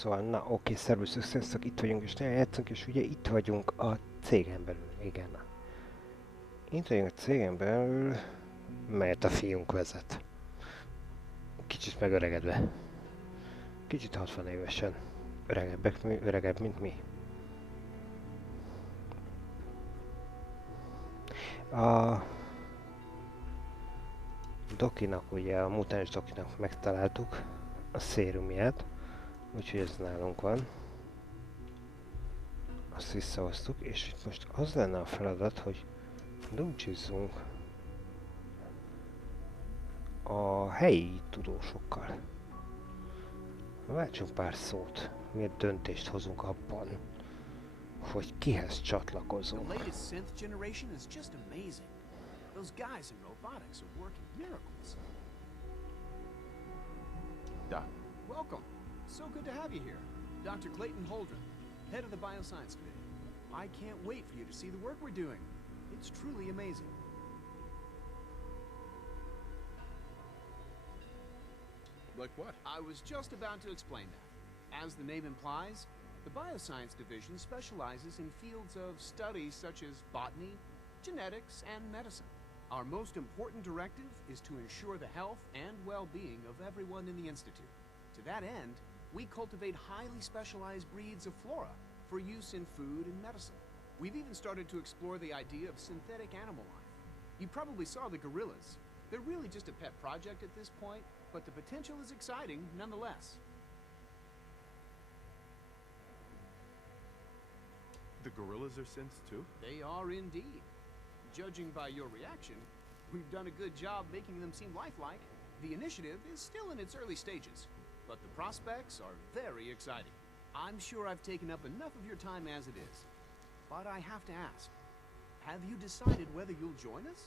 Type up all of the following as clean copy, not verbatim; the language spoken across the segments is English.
Szóval, na oké, szervusztok, sziasztok, itt vagyunk és nagyon játszunk, és ugye itt vagyunk a cégen belül, igen. Itt vagyunk a cégen belül, melyet a fiunk vezet. Kicsit megöregedve. Kicsit 60 évesen. Öregebb, mint mi. A Dokinak, ugye a mutáns Dokinak megtaláltuk a szérumját, úgyhogy ez nálunk van. Azt visszahoztuk, és itt most az lenne a feladat, hogy dumcsizzunk a helyi tudósokkal. Váltsunk pár szót, miért döntést hozunk abban, hogy kihez csatlakozunk. The latest synth generation is just amazing. Those guys in robotics are working miracles. Doc. Welcome. So good to have you here. Dr. Clayton Holdren, head of the Bioscience Committee. I can't wait for you to see the work we're doing. It's truly amazing. Like what? I was just about to explain that. As the name implies, the Bioscience Division specializes in fields of studies such as botany, genetics, and medicine. Our most important directive is to ensure the health and well-being of everyone in the Institute. To that end, we cultivate highly specialized breeds of flora for use in food and medicine. We've even started to explore the idea of synthetic animal life. You probably saw the gorillas. They're really just a pet project at this point, but the potential is exciting nonetheless. The gorillas are synths too? They are indeed. Judging by your reaction, we've done a good job making them seem lifelike. The initiative is still in its early stages, but the prospects are very exciting. I'm sure I've taken up enough of your time as it is, but I have to ask, have you decided whether you'll join us?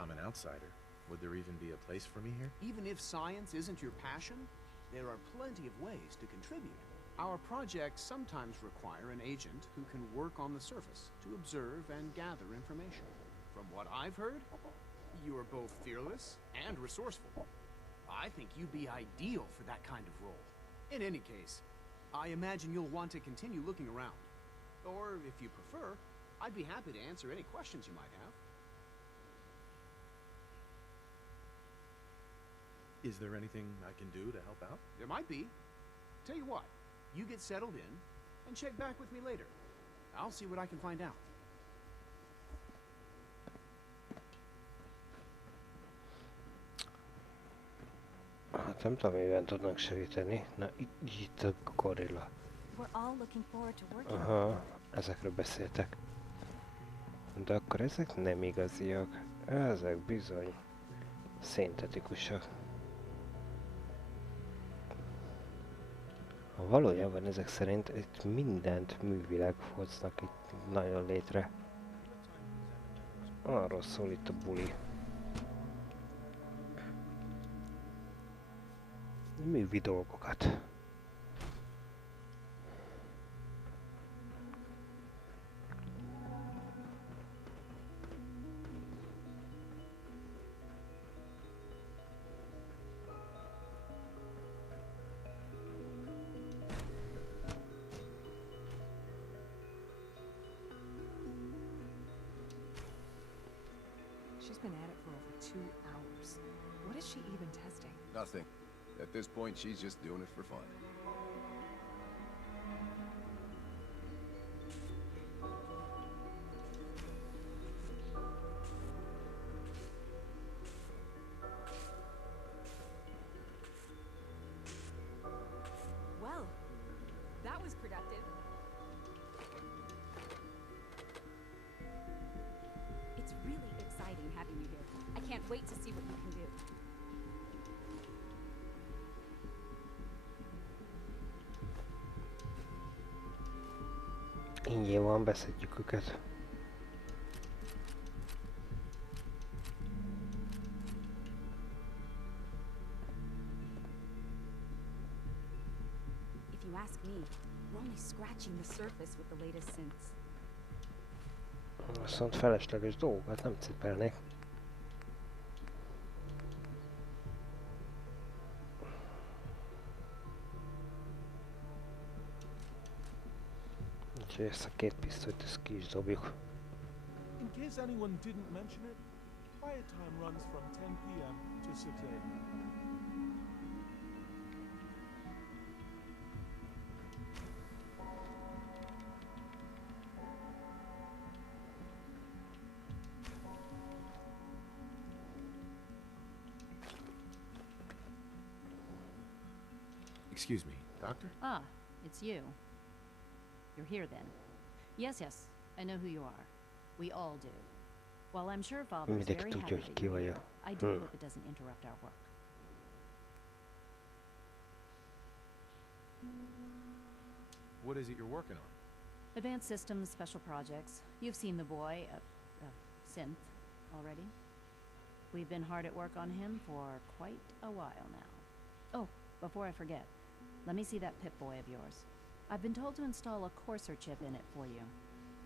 I'm an outsider. Would there even be a place for me here? Even if science isn't your passion, there are plenty of ways to contribute. Our projects sometimes require an agent who can work on the surface to observe and gather information. From what I've heard, you are both fearless and resourceful. I think you'd be ideal for that kind of role. In any case, I imagine you'll want to continue looking around. Or, if you prefer, I'd be happy to answer any questions you might have. Is there anything I can do to help out? There might be. Tell you what, you get settled in, and check back with me later. I'll see what I can find out. Hát nem tudom, miben tudnak segíteni. Na, itt a gorilla. Aha, ezekről beszéltek. De akkor ezek nem igaziak. Ezek bizony szintetikusak. Valójában ezek szerint itt mindent művileg hoznak itt nagyon létre. Arról szól itt a buli. Művi dolgokat. She's been at it for over 2 hours. What is she even testing? Nothing. At this point, she's just doing it for fun. Well, that was productive. It's really exciting having you here. I can't wait to see what you can do. Ingyen van, beszedjük őket. If you ask me, we're only scratching the surface with the latest synths. Viszont felesleges dolgokat nem cipelnék. Úgyhogy ezt a két pisztolyt ezt ki is dobjuk. In case anyone didn't mention it, quiet time runs from 10 p.m. to 6 a.m. Excuse me, doctor? Ah, it's you. You're here then. Yes, yes, I know who you are. We all do. While I'm sure Father is Mindenki very tudja, happy hogy that ki you're here, vagyok. I do hope it doesn't interrupt our work. What is it you're working on? Advanced systems, special projects. You've seen the boy, Synth, already. We've been hard at work on him for quite a while now. Oh, before I forget, let me see that Pip-Boy of yours. I've been told to install a courser chip in it for you.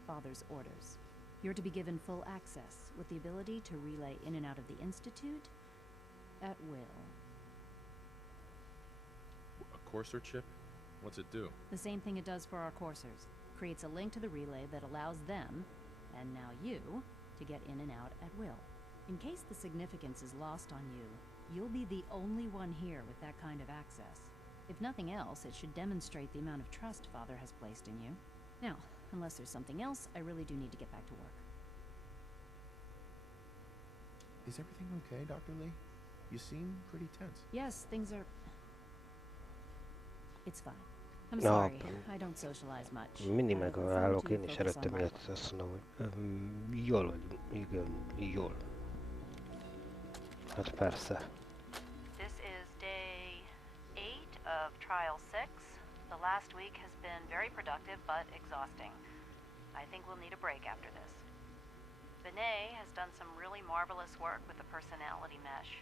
Father's orders. You're to be given full access, with the ability to relay in and out of the Institute at will. A courser chip? What's it do? The same thing it does for our coursers. Creates a link to the relay that allows them, and now you, to get in and out at will. In case the significance is lost on you, you'll be the only one here with that kind of access. If nothing else, it should demonstrate the amount of trust Father has placed in you. Now, unless there's something else, I really do need to get back to work. Is everything okay, Dr. Lee? You seem pretty tense. Yes, things are... It's fine. I'm No, sorry, I don't socialize much. Mindig I megállok prefer én to is focus on előttem, my illetve work. azt mondom, hogy jól vagyunk. Igen, jól. Hát persze. This is day 8 of trial 6. The last week has been very productive but exhausting. I think we'll need a break after this. Vinay has done some really marvelous work with the personality mesh.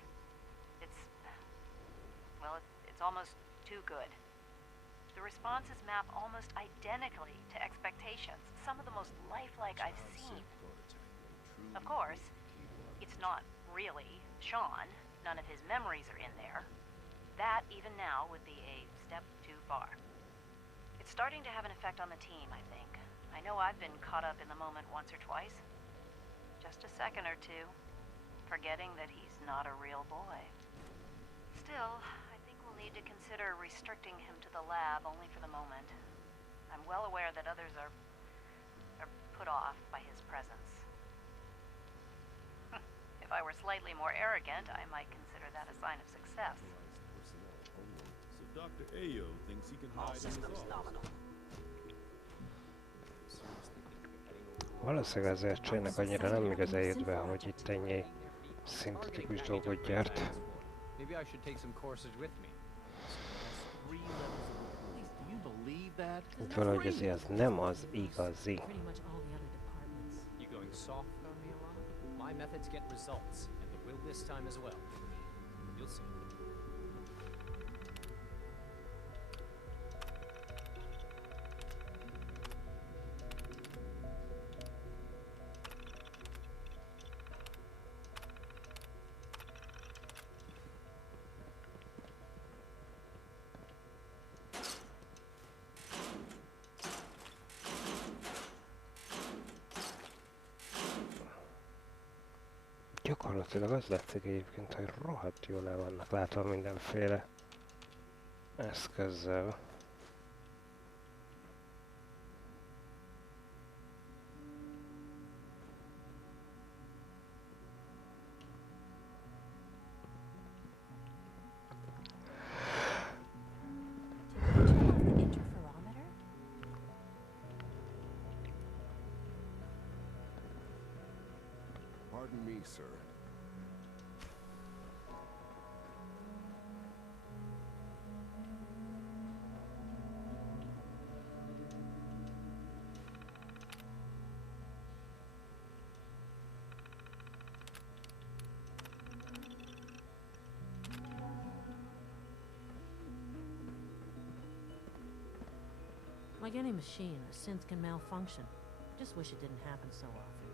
It's almost too good. The responses map almost identically to expectations, some of the most lifelike I've seen. Of course, it's not really Sean. None of his memories are in there. That, even now, would be a step too far. It's starting to have an effect on the team, I think. I know I've been caught up in the moment once or twice. Just a second or two, forgetting that he's not a real boy. Still, I think we'll need to consider restricting him to the lab only for the moment. I'm well aware that others are put off by his presence. If I were slightly more arrogant, I might consider that a sign of success. So Dr. Ayo thinks he can hide in his office. Valószínűleg ezért Csének annyira nem igazán jött be, hogy itt ennyi szintetikus dolgot gyárt. Maybe I should take some courses with me. Do you believe that? Úgy valahogy azért az nem az igazi. Pretty much all the other departments. You going soft on me a lot? My methods get results, and they will this time as well. You'll see. Gyakorlatilag az látszik egyébként, hogy rohadt jól el vannak látva mindenféle eszközzel. Interferometer? Pardon me, sir. Like any machine, a synth can malfunction. Just wish it didn't happen so often.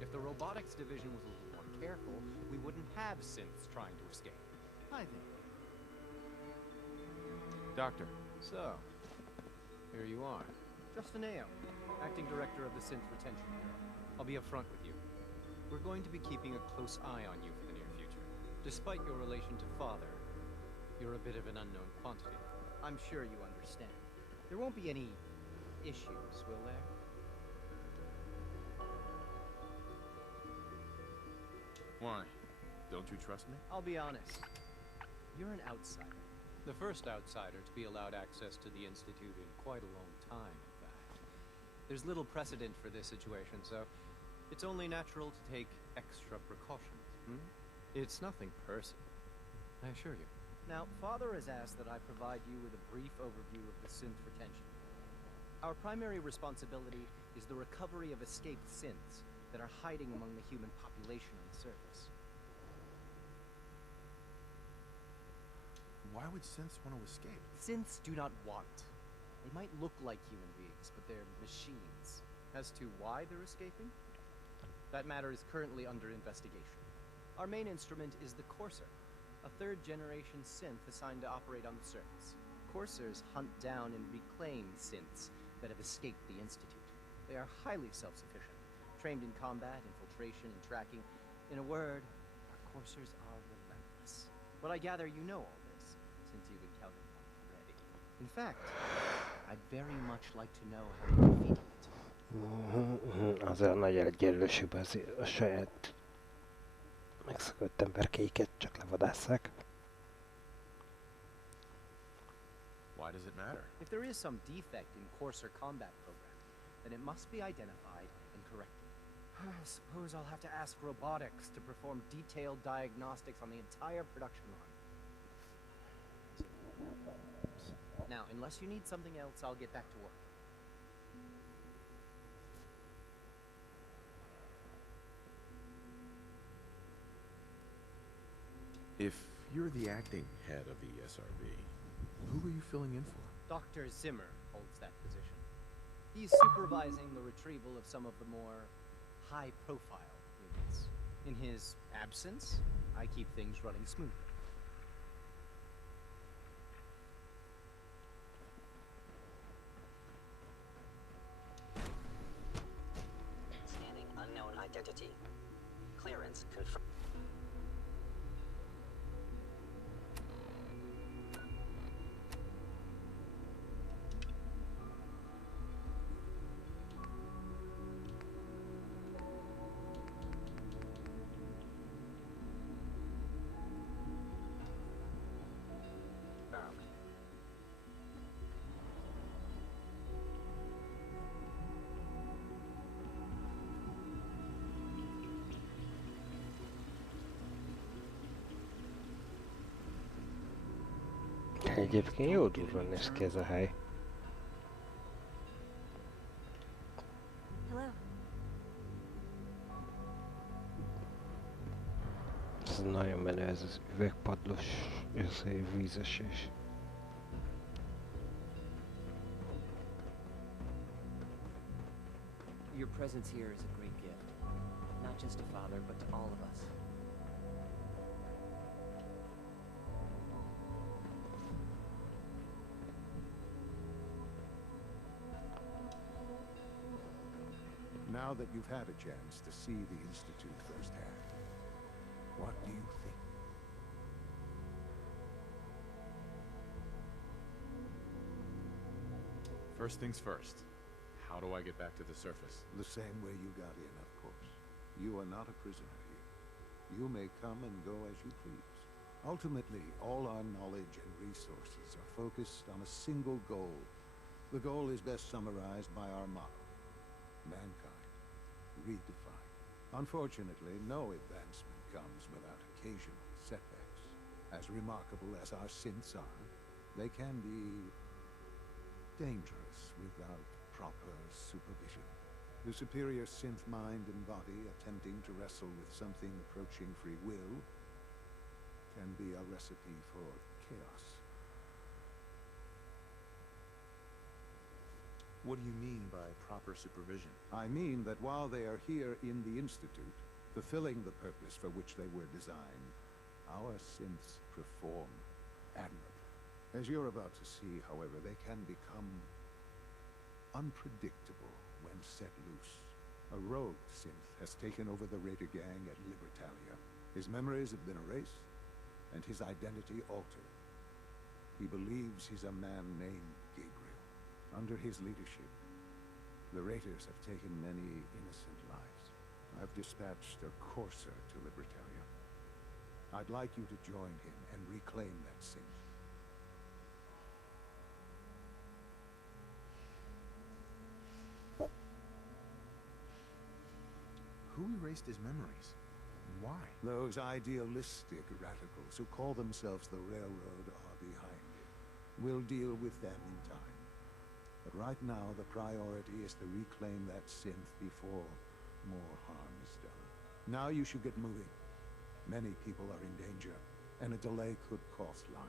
If the robotics division was a little more careful, we wouldn't have synths trying to escape. I think. Doctor, So, Here you are. Justin Ayo, acting director of the Synth Retention Bureau. I'll be upfront with you. We're going to be keeping a close eye on you for the near future. Despite your relation to Father, you're a bit of an unknown quantity. I'm sure you understand. There won't be any issues, will there? Why? Don't you trust me? I'll be honest. You're an outsider. The first outsider to be allowed access to the Institute in quite a long time, in fact. There's little precedent for this situation, so it's only natural to take extra precautions. It's nothing personal, I assure you. Now, Father has asked that I provide you with a brief overview of the synth retention. Our primary responsibility is the recovery of escaped synths that are hiding among the human population on the surface. Why would synths want to escape? Synths do not want. They might look like human beings, but they're machines. As to why they're escaping? That matter is currently under investigation. Our main instrument is the Courser, a third-generation synth assigned to operate on the surface. Coursers hunt down and reclaim synths that have escaped the Institute. They are highly self-sufficient, trained in combat, infiltration, and tracking. In a word, our Coursers are relentless. But I gather you know all this, since you've encountered one already. In fact, I'd very much like to know how you defeated it. Azért nagy elegyelősebb azért a saját megszökött emberkéiket csak levadásszák. Why does it matter? If there is some defect in Courser combat program, then it must be identified and corrected. I suppose I'll have to ask robotics to perform detailed diagnostics on the entire production line. Now, unless you need something else, I'll get back to work. If you're the acting head of the SRB, who are you filling in for? Dr. Zimmer holds that position. He's supervising the retrieval of some of the more high-profile units. In his absence, I keep things running smoothly. Scanning unknown identity. Clearance confirmed. Egyébként jó durván néz ki ez a hely. Hello. Ez nagyon menő, ez az üvegpadlos, ez egy vízesés. Your presence here is a great gift. Not just to Father, but to all of us. Now that you've had a chance to see the Institute firsthand, what do you think? First things first. How do I get back to the surface? The same way you got in, of course. You are not a prisoner here. You may come and go as you please. Ultimately, all our knowledge and resources are focused on a single goal. The goal is best summarized by our motto: mankind, redefined. Unfortunately, no advancement comes without occasional setbacks. As remarkable as our synths are, they can be dangerous without proper supervision. The superior synth mind and body attempting to wrestle with something approaching free will can be a recipe for chaos. What do you mean by proper supervision? I mean that while they are here in the Institute, fulfilling the purpose for which they were designed, our synths perform admirably. As you're about to see, however, they can become unpredictable when set loose. A rogue synth has taken over the Raider gang at Libertalia. His memories have been erased, and his identity altered. He believes he's a man named Gabriel. Under his leadership, the Raiders have taken many innocent lives. I've dispatched a courser to Libertalia. I'd like you to join him and reclaim that synth. Who erased his memories? And why? Those idealistic radicals who call themselves the Railroad are behind it. We'll deal with them in time. But right now, the priority is to reclaim that synth before more harm is done. Now you should get moving. Many people are in danger, and a delay could cost lives.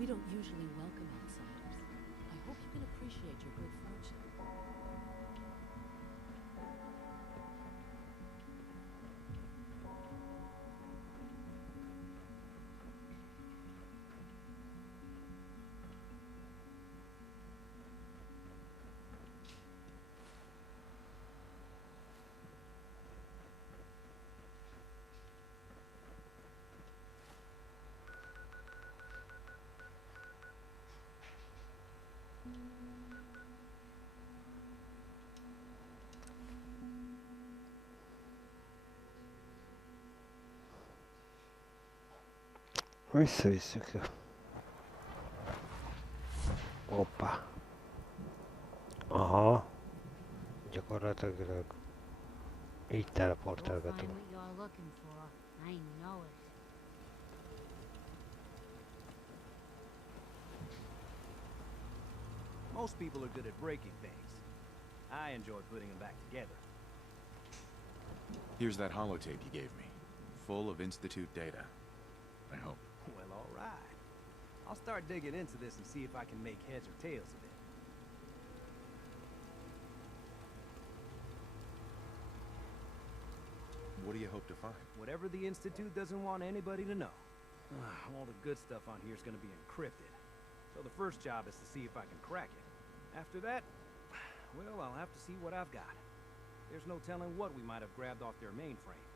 We don't usually welcome outsiders. I hope you can appreciate your good fortune. Visszavisszük. Hoppá. Aha. Gyakorlatilag így teleportálgatunk. Most people are good at breaking things. I enjoy putting them back together. Here's that holotape you gave me, full of Institute data. I hope. Well, all right. I'll start digging into this and see if I can make heads or tails of it. What do you hope to find? Whatever the Institute doesn't want anybody to know. All the good stuff on here is going to be encrypted. So the first job is to see if I can crack it. After that, well, I'll have to see what I've got. There's no telling what we might have grabbed off their mainframe.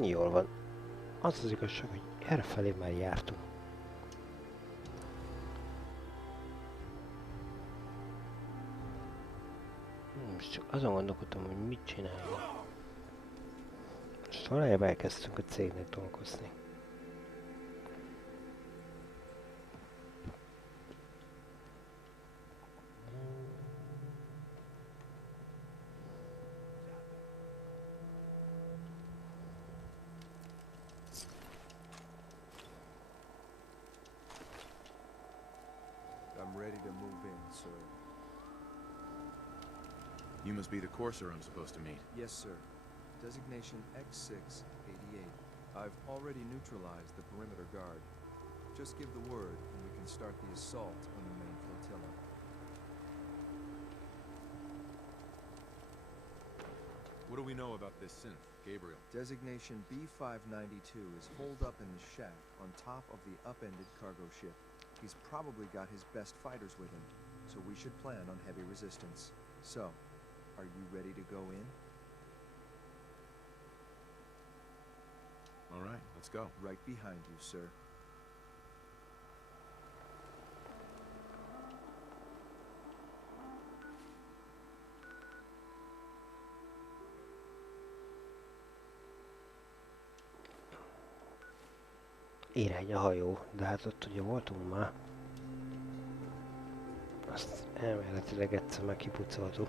Jól van. Az az igazság, hogy errefelé már jártunk. Most csak azon gondolkodtam, hogy mit csináljunk. Most valójában elkezdtünk a cégnek dolgozni. I'm ready to move in, sir. You must be the courser I'm supposed to meet. Yes, sir. Designation X688. I've already neutralized the perimeter guard. Just give the word, and we can start the assault on the main flotilla. What do we know about this synth, Gabriel? Designation B592 is holed up in the shack on top of the upended cargo ship. He's probably got his best fighters with him, so we should plan on heavy resistance. So, are you ready to go in? All right, let's go. Right behind you, sir. Irány a hajó, de hát ott ugye voltunk már. Azt elméletileg egyszer már kipucoltuk.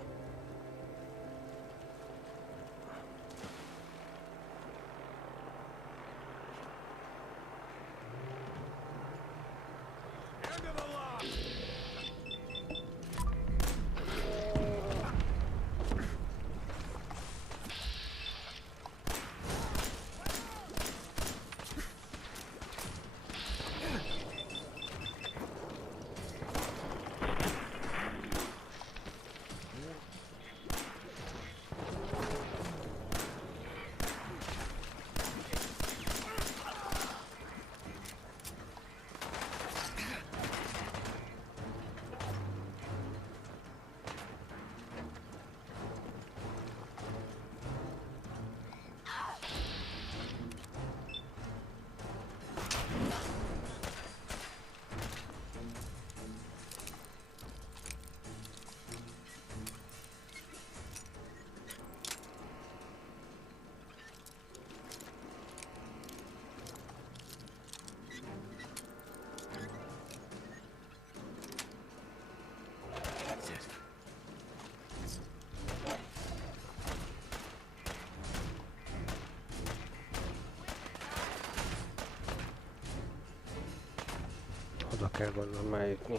Oda kell gondolom eljutni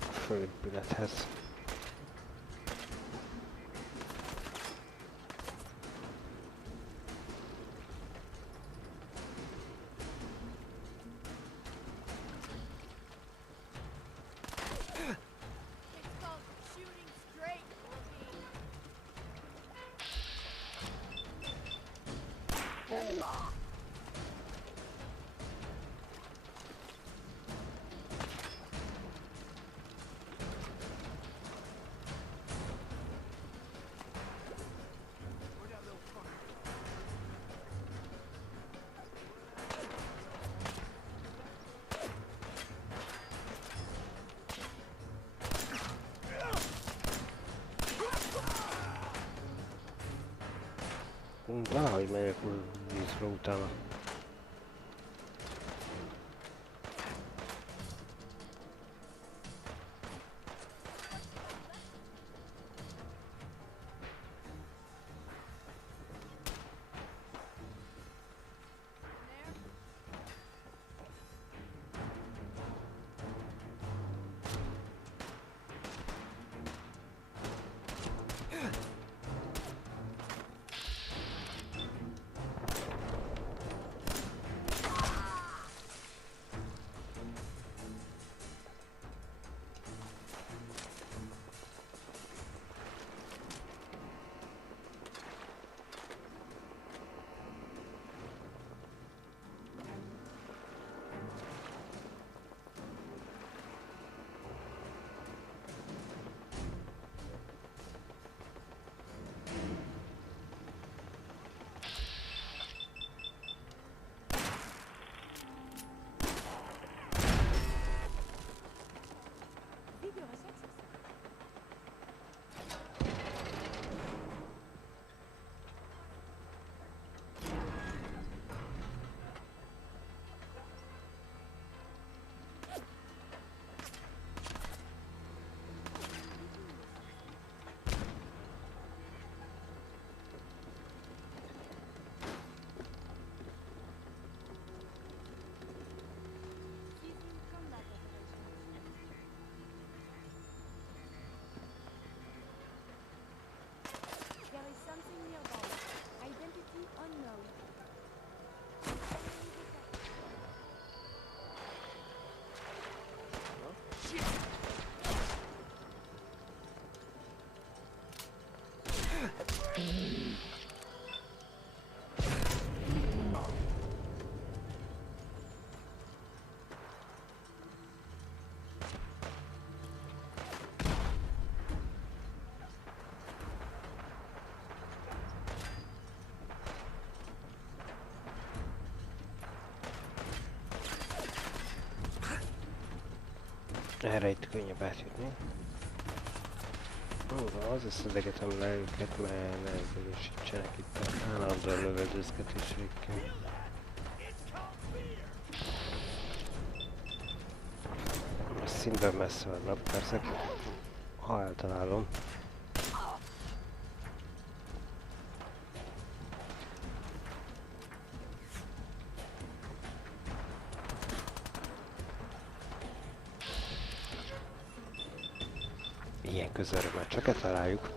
a főépülethez. Valahogy megyek vízre utána. Erre itt könnyebb átjutni. Az összedegetem le őket, mert ne erősítsenek itt állandóan lövöldözgetés végén. Szintben messze vannak, persze, ha eltalálom. Ilyen közelről már csak eltaláljuk.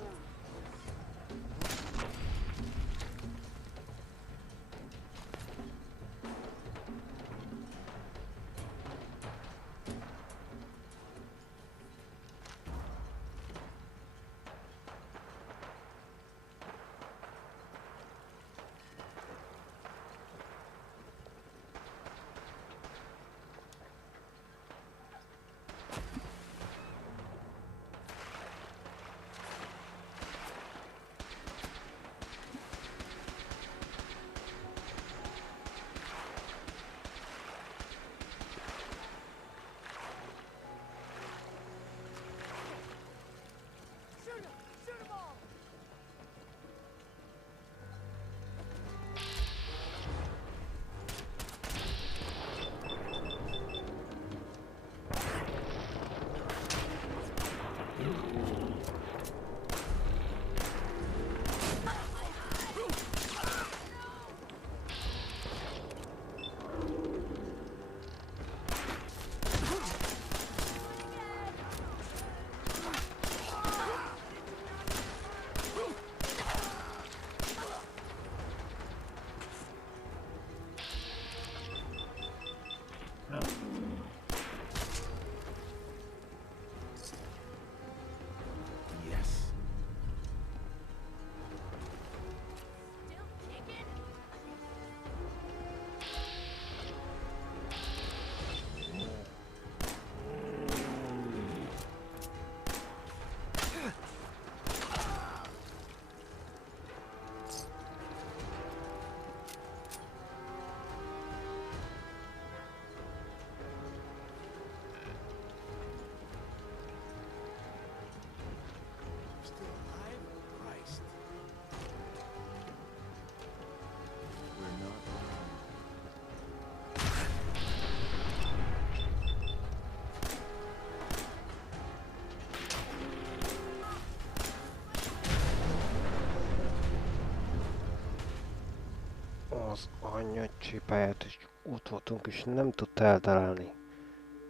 Az anyja csipáját, és ott voltunk, és nem tudta eltalálni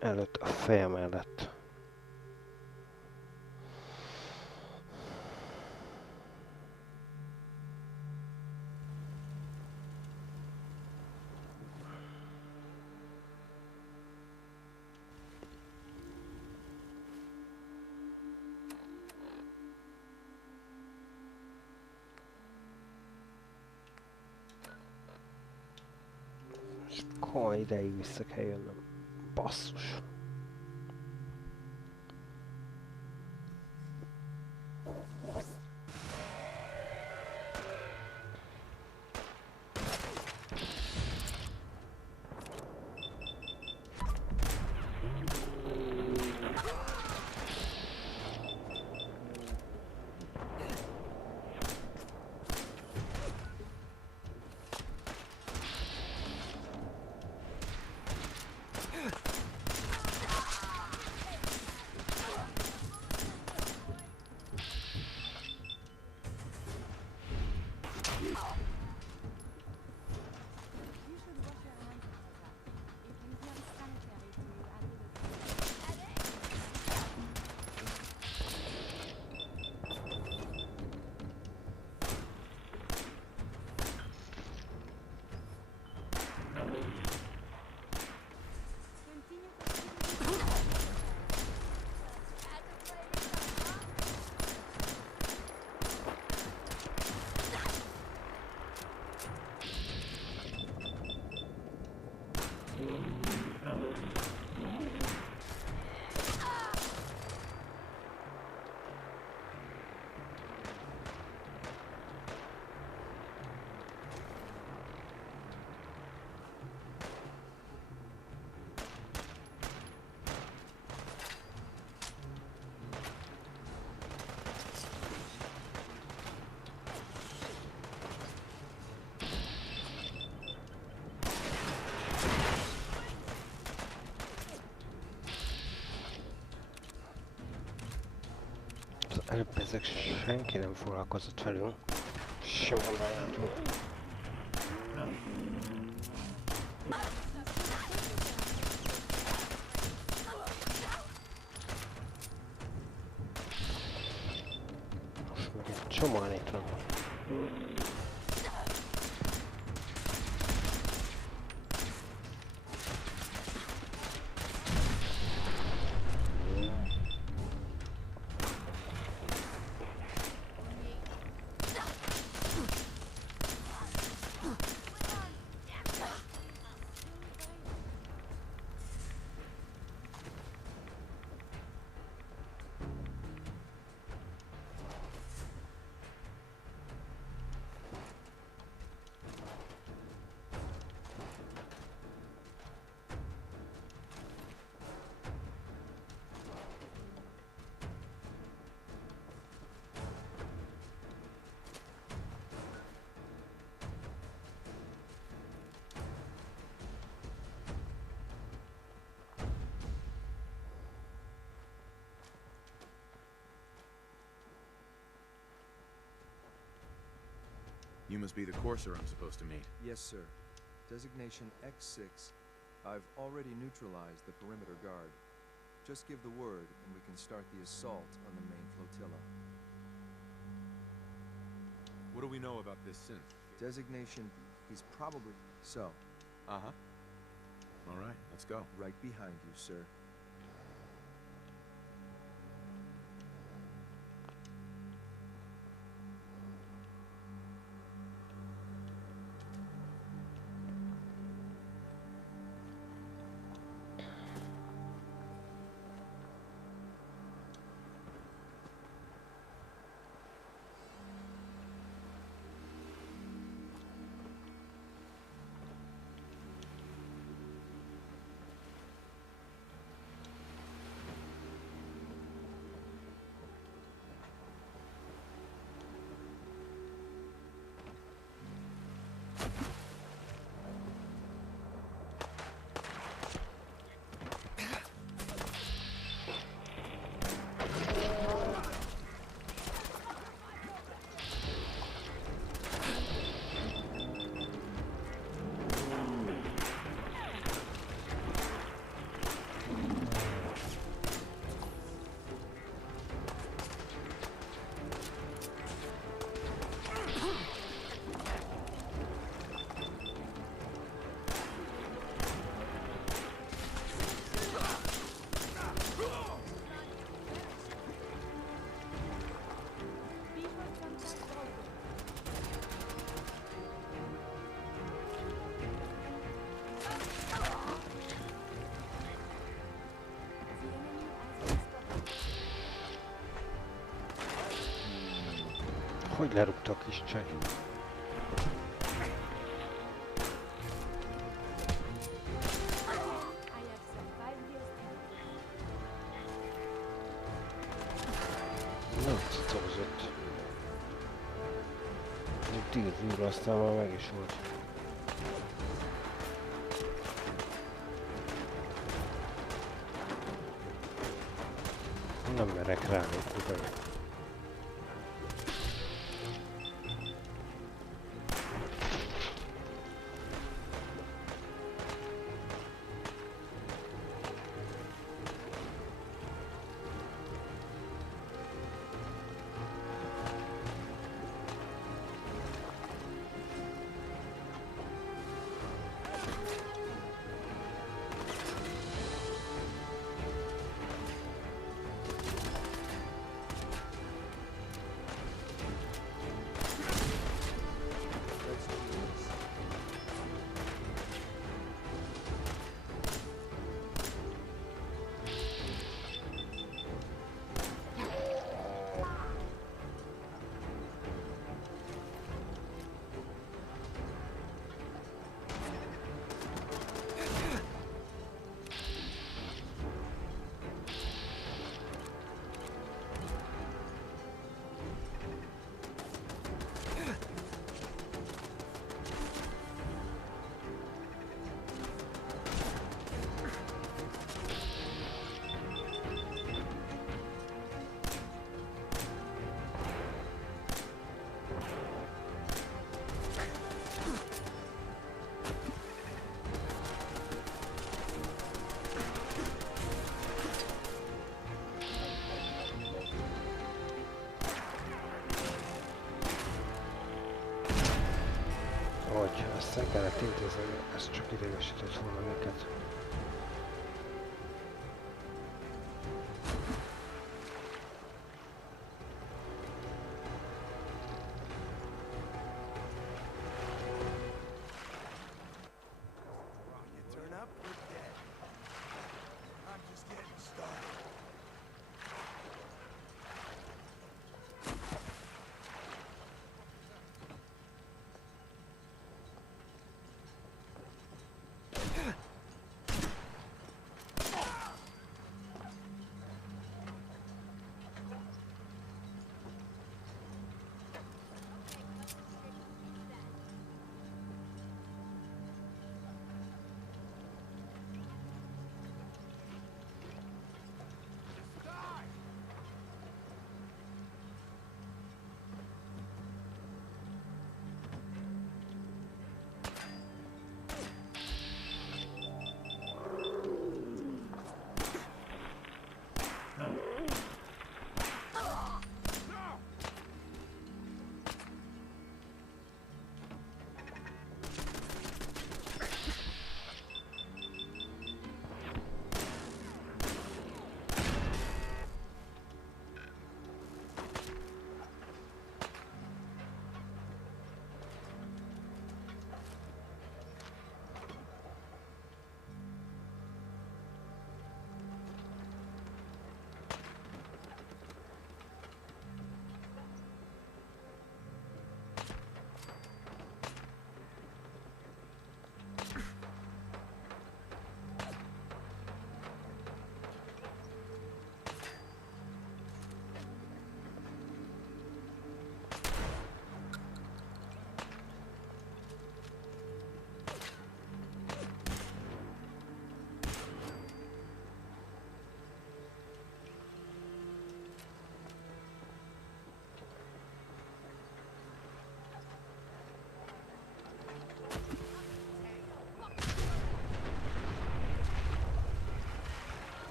előtt a feje mellett. Komoly ideig vissza kell jönnöm. Basszus. Előbb ezek senki nem foglalkozott velünk. Simán bejáratunk. Most meg egy csomó elégtelen van. You must be the courser I'm supposed to meet. Yes, sir. Designation X6. I've already neutralized the perimeter guard. Just give the word, and we can start the assault on the main flotilla. What do we know about this synth? Designation, he's probably... So. Uh-huh. All right, let's go. Right behind you, sir. Hogy lerúgta a kis csaj? Na, cicogzott. Egy 10 óra, aztán már meg is volt. Nem merek rálépni. Ezt el kellett intézni, ez csak idegesített volna minket.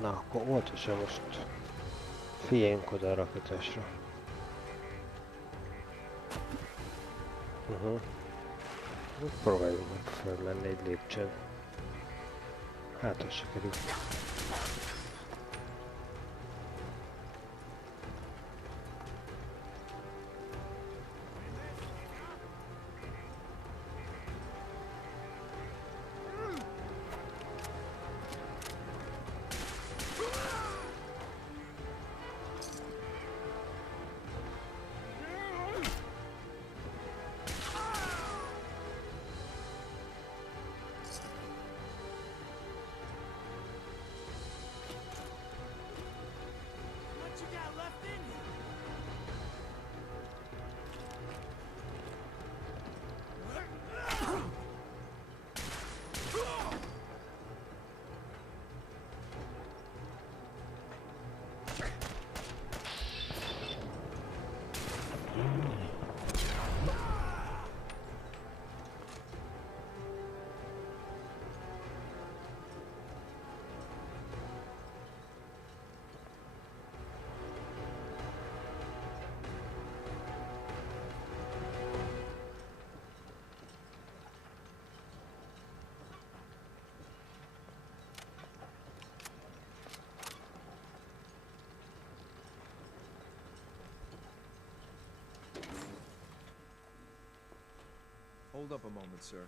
Na, akkor óvatosan most figyeljünk oda a rakatásra. Próbáljunk meg fölmenni egy lépcsőn. Hát, az sikerül. Hold up a moment, sir.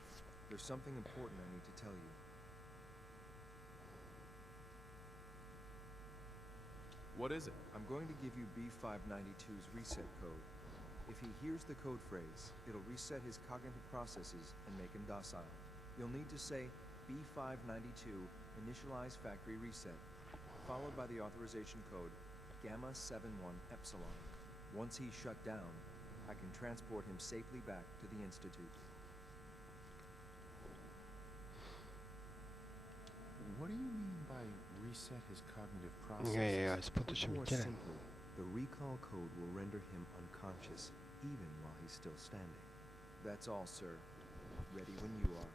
There's something important I need to tell you. What is it? I'm going to give you B592's reset code. If he hears the code phrase, it'll reset his cognitive processes and make him docile. You'll need to say, B592, initialize factory reset, followed by the authorization code Gamma 71 Epsilon. Once he's shut down, I can transport him safely back to the Institute. What do you mean by reset his cognitive processes? Ja, ez pontosan More mit jelent? simply, the recall code will render him unconscious, even while he's still standing. That's all, sir. Ready when you are.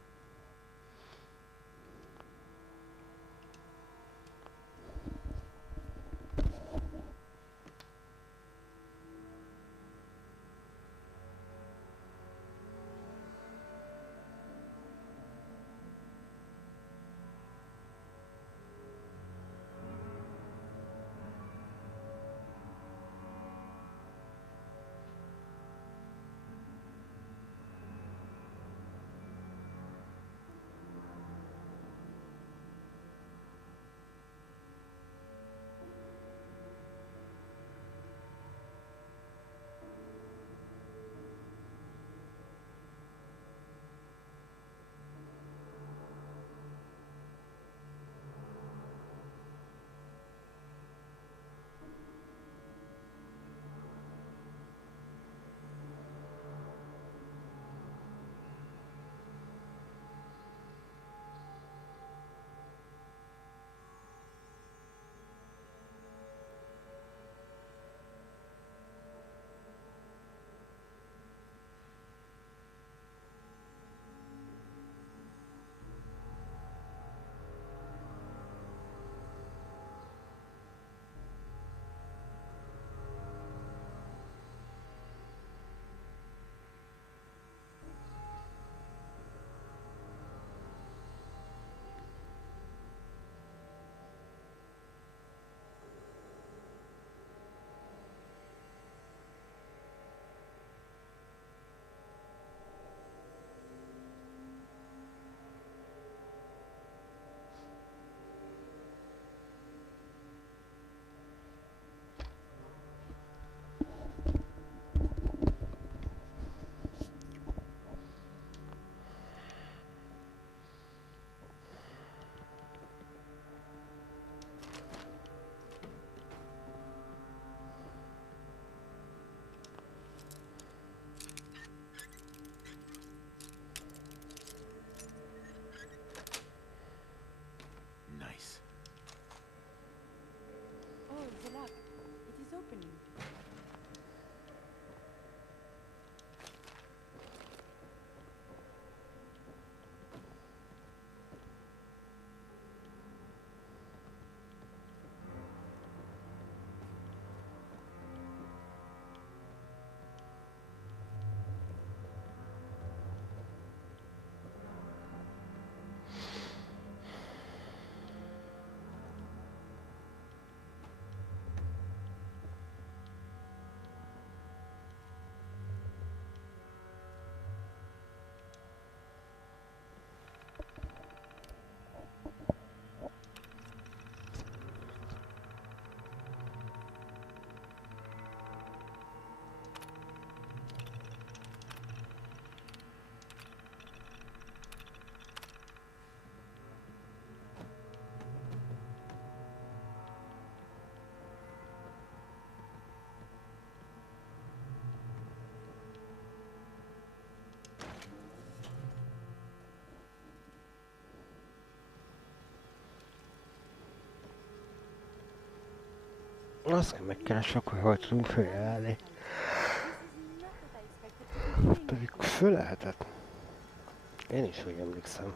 Nice. Oh, the lock. It is opening. Azt kell megkeresek, hogy hol tudunk fölállni. Pedig föl lehetett. Én is úgy emlékszem.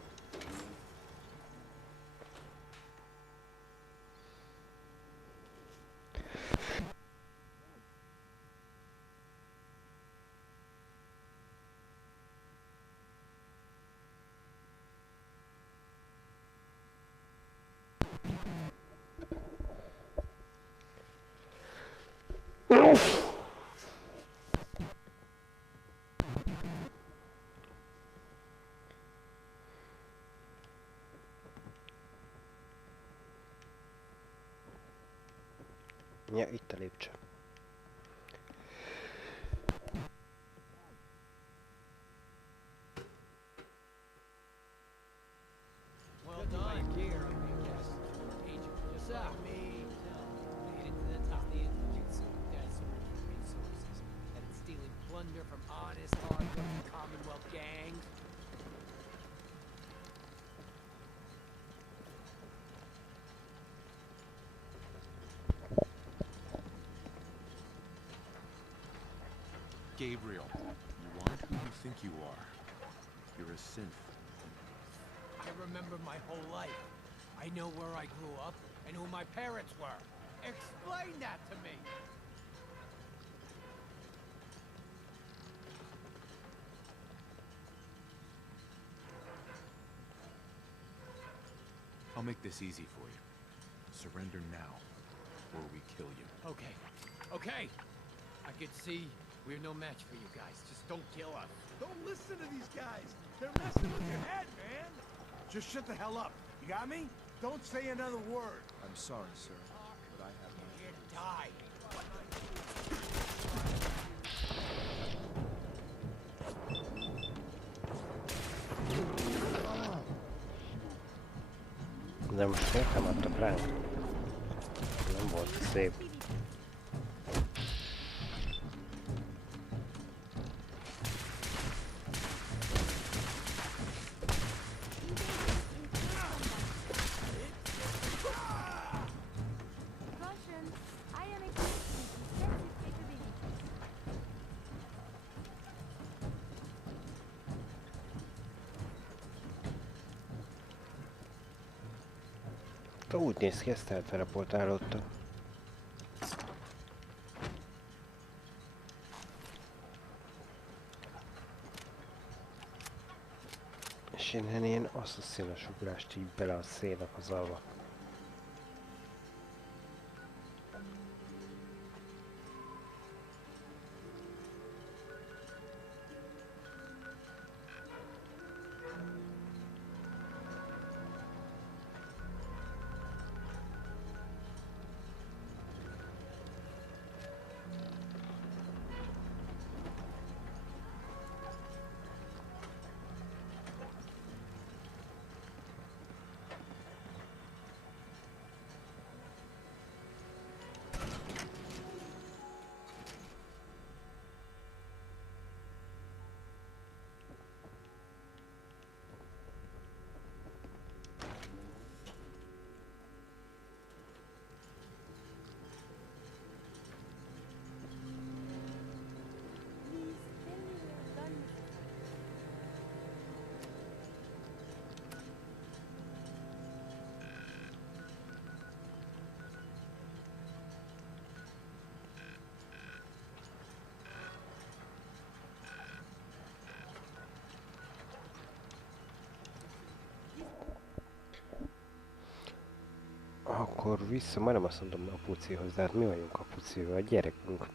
Ja, itt a lépcső. plunder from honest, hard-working Commonwealth gangs. Gabriel, you aren't who you think you are. You're a synth. I remember my whole life. I know where I grew up and who my parents were. Explain that to me! I'll make this easy for you. Surrender now, or we kill you. Okay, okay. I could see we're no match for you guys. Just don't kill us. Don't listen to these guys. They're messing with your head, man. Just shut the hell up. You got me? Don't say another word. I'm sorry, sir, but I have my... Here to die. De most miért támadtak ránk? Nem volt szép. Úgy néz ki, ezt elteleportálódtak. És innen én azt a színes ugrást így bele a szélnek az alva. Akkor vissza, majdnem azt mondom apucihoz, de hát mi vagyunk apucival, a gyerekünk.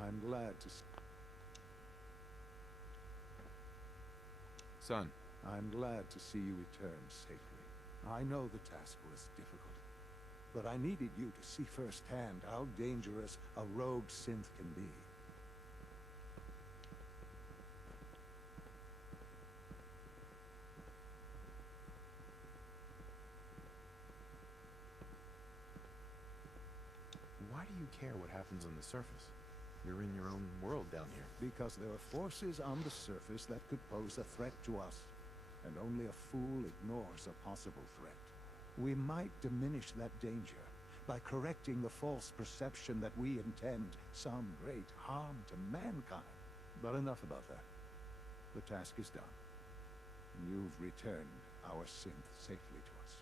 I'm glad to... Son. I'm glad to see you return safely. I know the task was difficult, but I needed you to see firsthand how dangerous a rogue synth can be. Why do you care what happens on the surface? You're in your own world down here. Because there are forces on the surface that could pose a threat to us, and only a fool ignores a possible threat. We might diminish that danger by correcting the false perception that we intend some great harm to mankind. But enough about that. The task is done. You've returned our synth safely to us.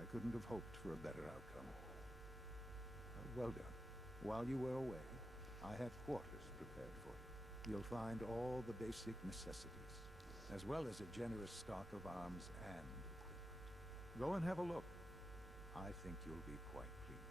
I couldn't have hoped for a better outcome. Well done. While you were away, I had quarters prepared for you. You'll find all the basic necessities, as well as a generous stock of arms and equipment. Go and have a look. I think you'll be quite pleased.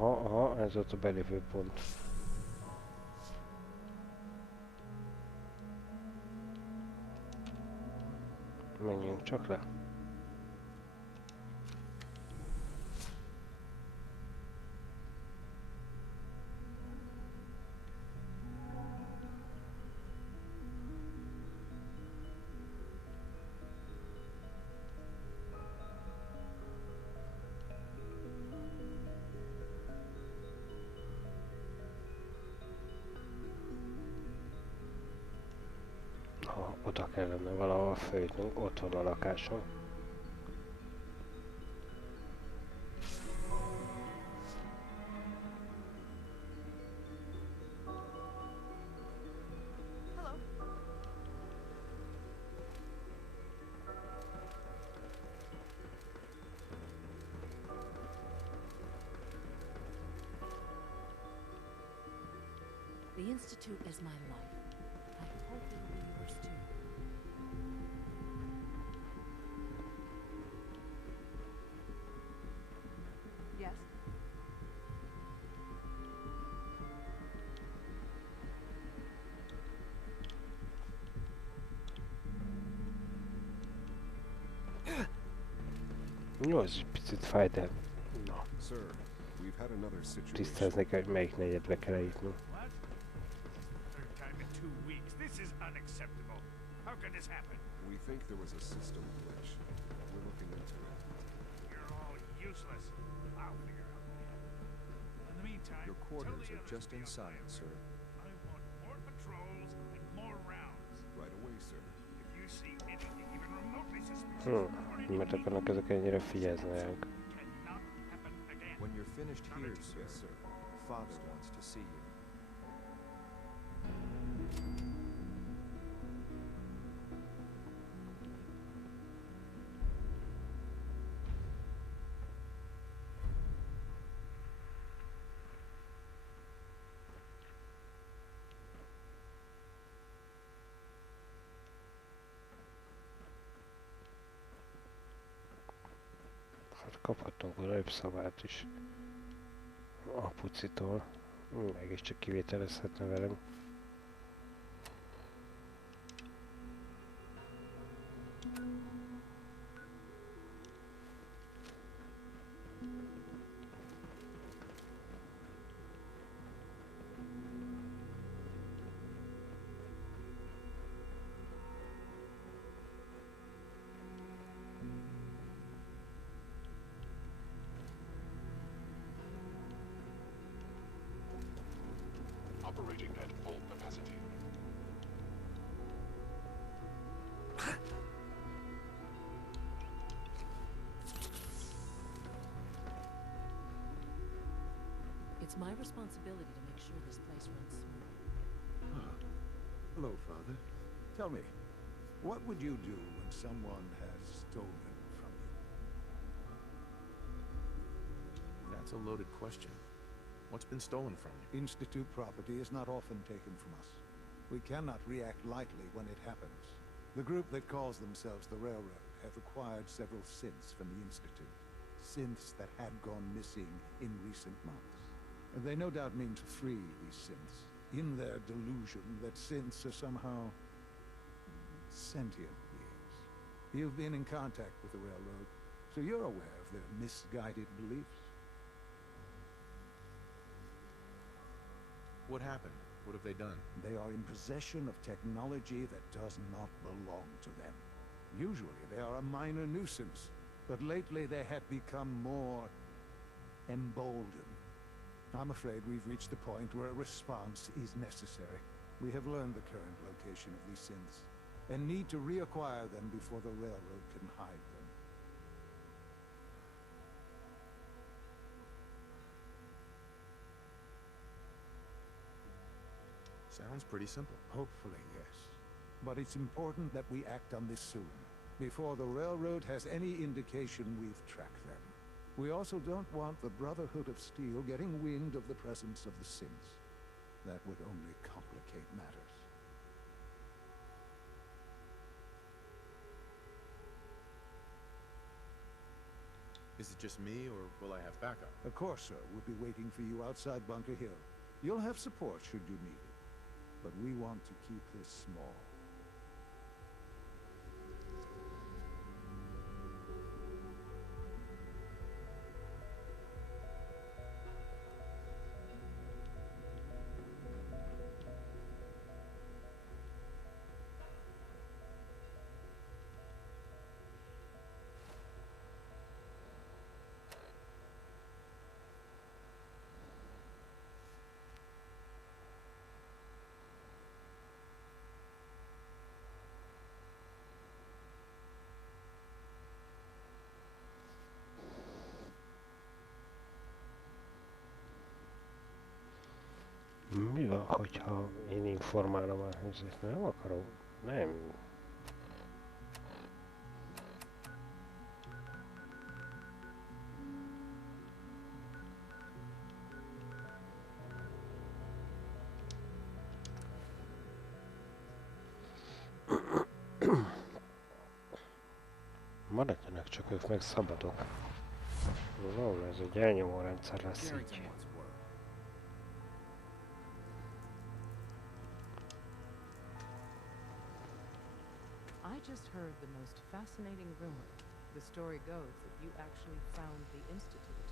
Aha, ez ott a belépő pont. Menjünk csak le. Oda kellene valahol följutnunk, ott van a lakásom. The Institute is my life. I hope it will be yours too. Yes? Jó, ez egy picit fáj, de... Na. Sir, we've had another situation. Tisztázni kell, hogy melyik negyedbe kell eljutni. Third time in 2 weeks. This is unacceptable. How could this happen? We think there was a system glitch. We're looking into it. You're all useless. I'll figure out. In the meantime, Your quarters are just inside, sir. I want more patrols and more rounds. Right away, sir. If you see anything even remotely suspicious, Miért akarnak ezek ennyire figyelni ránk? When you're finished here, sir, Father wants to see you. Hát kaphatunk valami szavát is. A pucitól. Mégiscsak kivételezhetne velünk. Operating at full capacity. It's my responsibility to make sure this place runs smooth. Hello, Father. Tell me, what would you do when someone has stolen from you? That's a loaded question. What's been stolen from you? Institute property is not often taken from us. We cannot react lightly when it happens. The group that calls themselves the Railroad have acquired several synths from the Institute. Synths that had gone missing in recent months. And they no doubt mean to free these synths, in their delusion that synths are somehow sentient beings. You've been in contact with the Railroad, so you're aware of their misguided beliefs. What happened? What have they done? They are in possession of technology that does not belong to them. Usually they are a minor nuisance, but lately they have become more emboldened. I'm afraid we've reached the point where a response is necessary. We have learned the current location of these synths, and need to reacquire them before the Railroad can hide them. Sounds pretty simple. Hopefully, yes. But it's important that we act on this soon, before the Railroad has any indication we've tracked them. We also don't want the Brotherhood of Steel getting wind of the presence of the synths. That would only complicate matters. Is it just me, or will I have backup? Of course, sir. We'll be waiting for you outside Bunker Hill. You'll have support should you need it. But we want to keep this small. Mi van, hogyha én informálom a helyzetet? Nem akarom. Nem. Maradjanak csak ők meg szabadok. No, ez egy elnyomó rendszer lesz így. I just heard the most fascinating rumor. The story goes that you actually found the Institute.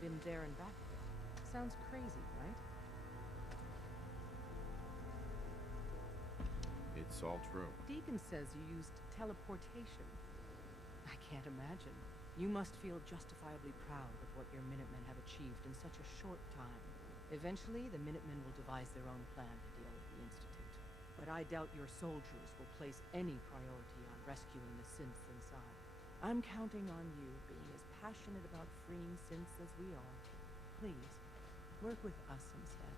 Been there and back again. Sounds crazy, right? It's all true. Deacon says you used teleportation. I can't imagine. You must feel justifiably proud of what your Minutemen have achieved in such a short time. Eventually, the Minutemen will devise their own plan to deal with the Institute. But I doubt your soldiers will place any priority on rescuing the synths inside. I'm counting on you being as passionate about freeing synths as we are. Please, work with us instead.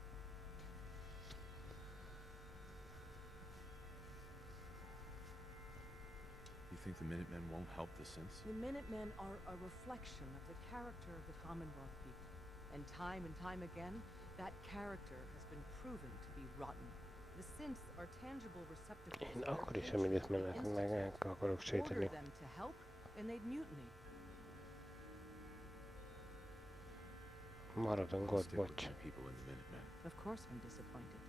You think the Minutemen won't help the synths? The Minutemen are a reflection of the character of the Commonwealth people. And time again, that character has been proven to be rotten. The synths are tangible receptacles. Én akkor is a Minutemennek akarok sétálni. Order them to help, and they'd mutiny. Maradunk ott, bocs. Of course I'm disappointed.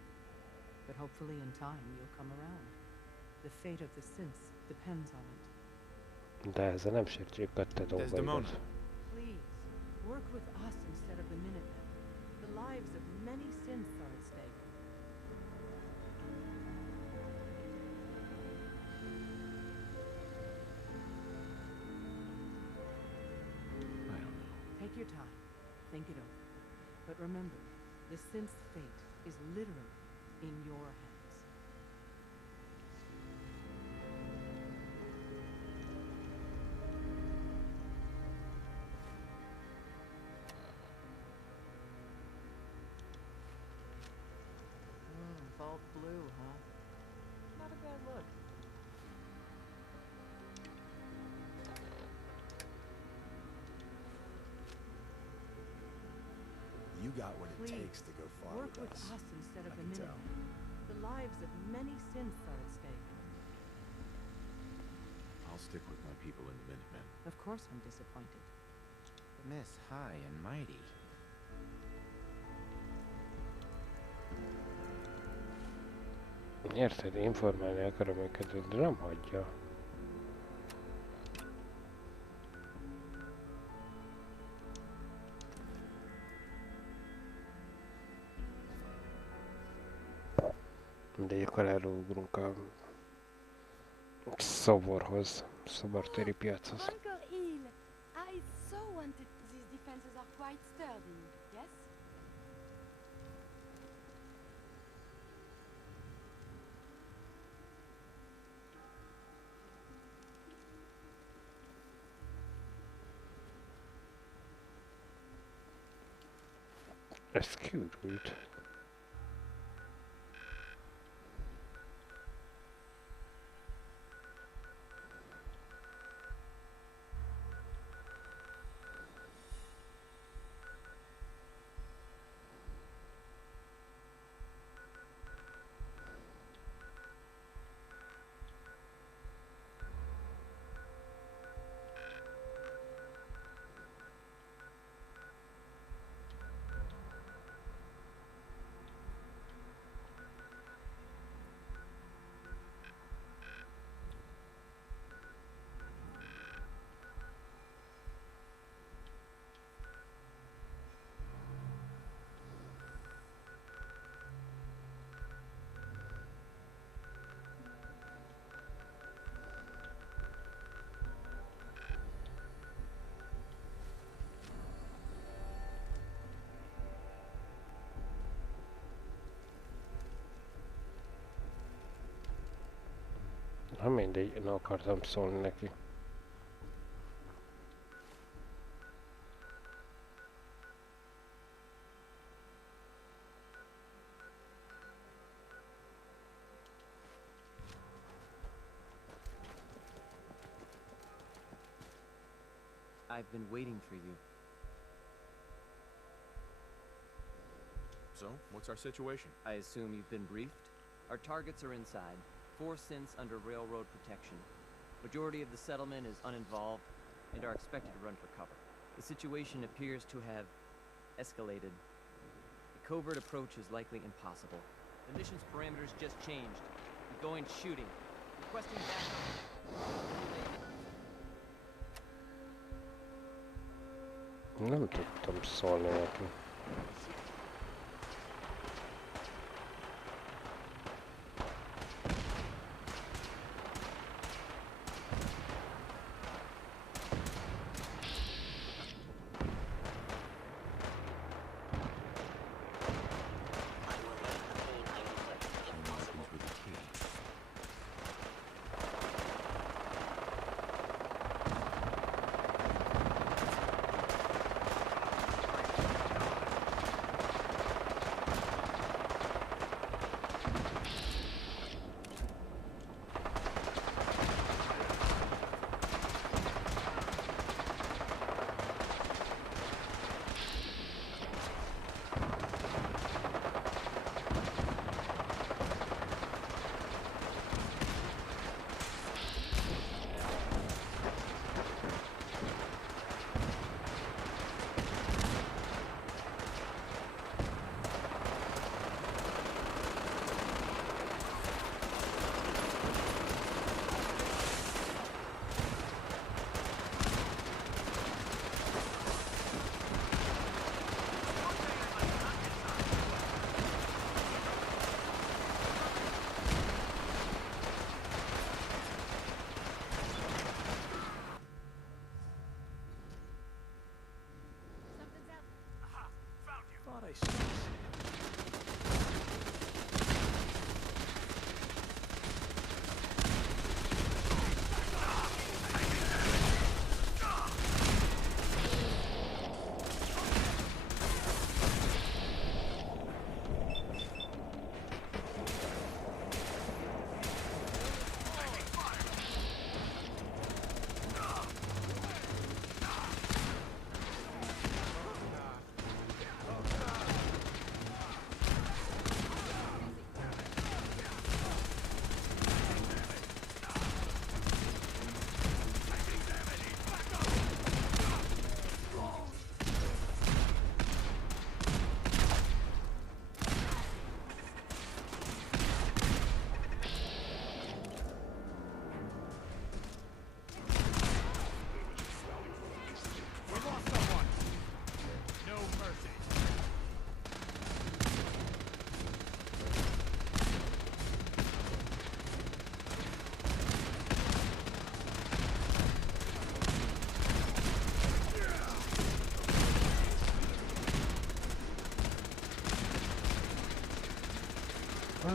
But hopefully in time you'll come around. The fate of the synths depends on it. De ezzel nem sértjük a te dolgaidat. Please, work with us instead of the Minutemen. The lives of many synths are at stake. I don't know. Take your time. Think it over. But remember, the synth's fate is literally in your hands. It's all blue, huh? Not a bad look. You got what it Please, takes to go far work with us. us instead of I the can tell. Minutemen. The lives of many synths are at stake. I'll stick with my people in the Minutemen. Of course I'm disappointed. Miss High and Mighty. Érted, informálni akarom őket, de nem hagyja. Mindegy, akkor elugrunk a szoborhoz, szobortéri piachoz. Bunker Hill. I so wanted. These defenses are quite sturdy, yes? Ez kiürült. Ha mindegy, nem akartam szólni neki. I've been waiting for you. So, what's our situation? I assume you've been briefed? Our targets are inside. 4 synths under railroad protection. Majority of the settlement is uninvolved and are expected to run for cover. The situation appears to have escalated. A covert approach is likely impossible. The mission's parameters just changed. We're going shooting. Requesting backup. Nem tudtam szólni neki.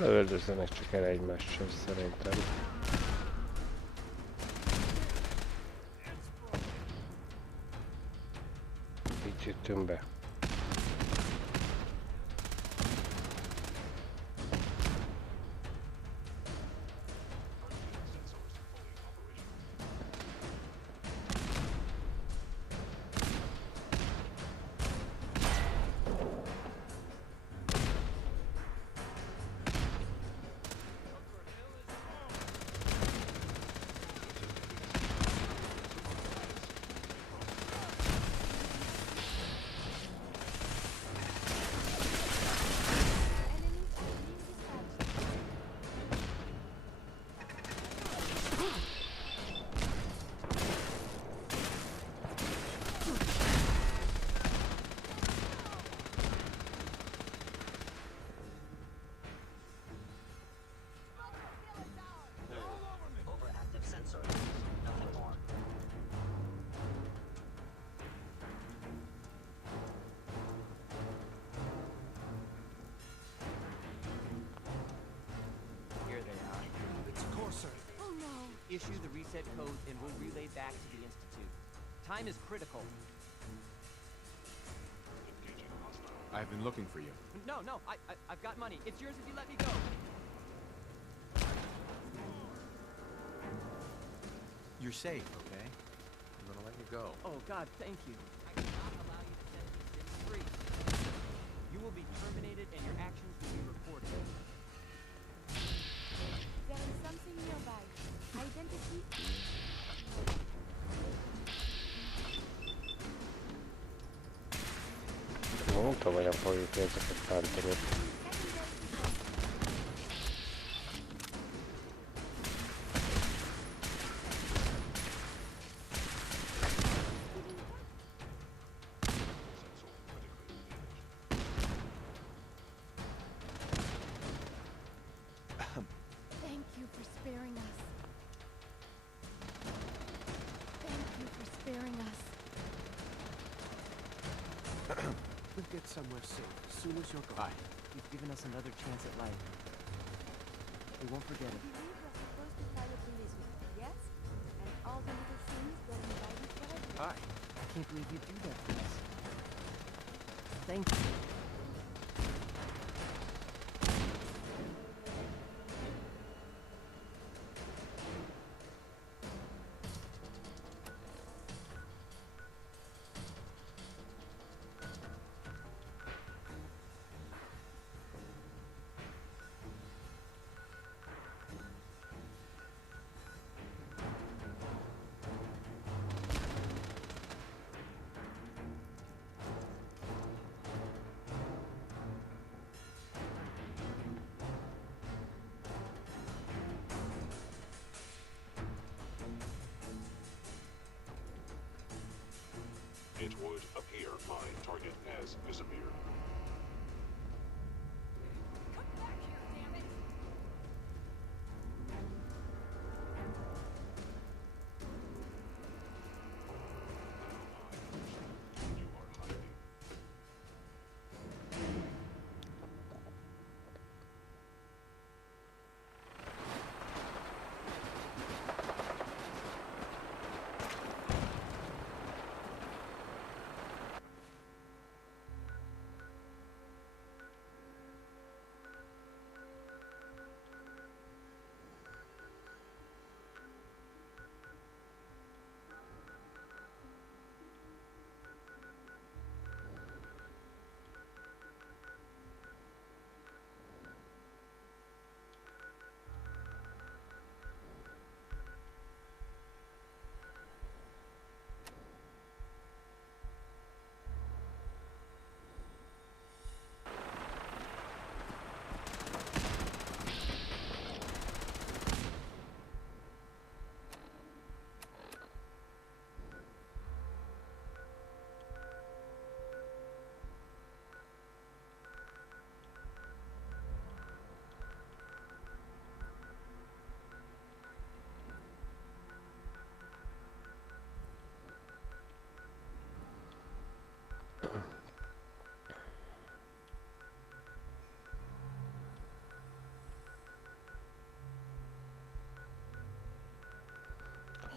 Öldözzenek csak el egymással szerintem. Így jöttünk be. Issue the reset code and we'll relay back to the Institute. Time is critical. I've been looking for you. No, I've got money. It's yours if you let me go. You're safe, okay? I'm gonna let you go. Oh, God, thank you. I cannot allow you to set these free. You will be terminated and your actions will be reported. There is something nearby. Identity? Mondtam, hogy nem fogjuk ezeket bántani. Thank you for sparing us. Thank you for sparing us. We'll get somewhere safe as soon as you're gone. Bye. You've given us another chance at life. We won't forget it. I believe we're supposed to follow policemen, yes? And all the little things going by each other? Hi. I can't believe you do that for us. Thank you. It would appear my target has disappeared. Come back here, damn it!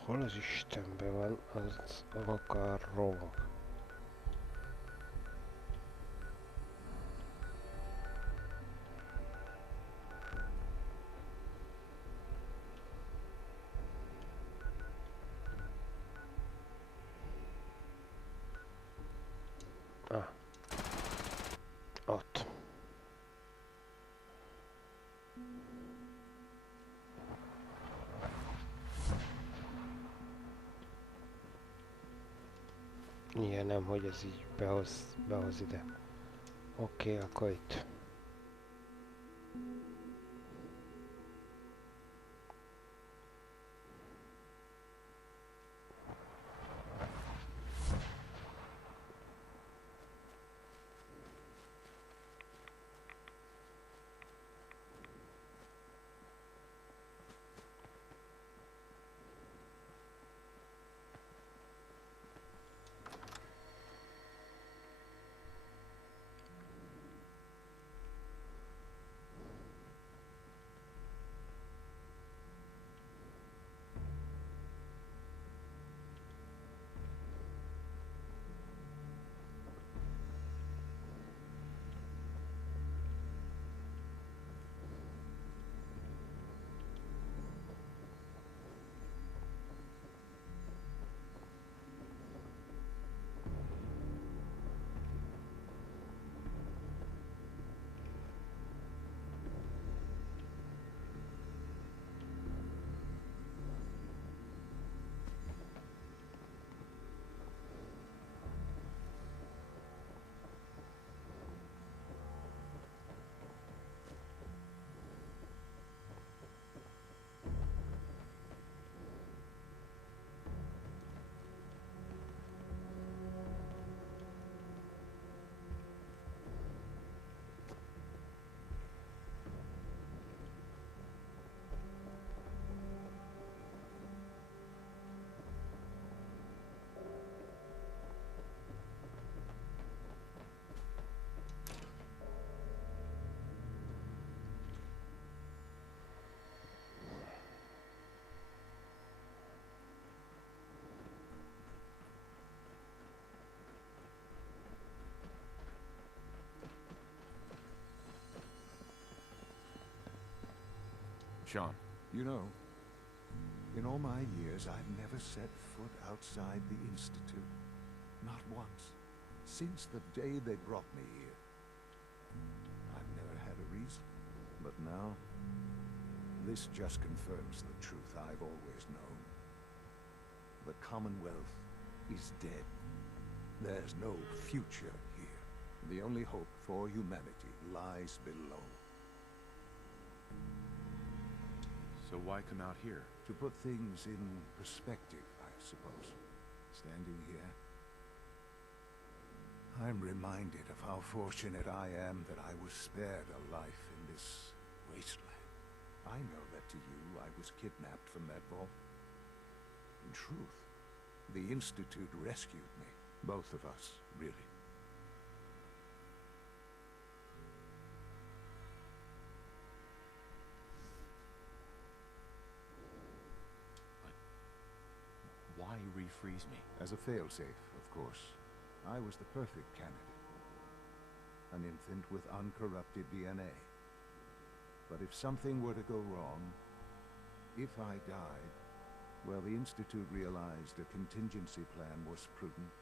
Hol az Istenben van az vakaró? Ah. Ott. Igen, nem, hogy ez így behoz ide. Oké, akkor itt. Sean. You know, in all my years, I've never set foot outside the Institute. Not once. Since the day they brought me here. I've never had a reason. But now, this just confirms the truth I've always known. The Commonwealth is dead. There's no future here. The only hope for humanity lies below. So why come out here? To put things in perspective, I suppose. Standing here, I'm reminded of how fortunate I am that I was spared a life in this wasteland. I know that to you, I was kidnapped from that vault. In truth, the Institute rescued me. Both of us, really. Why refreeze me? As a failsafe, of course. I was the perfect candidate. An infant with uncorrupted DNA. But if something were to go wrong, if I died, well, the Institute realized a contingency plan was prudent.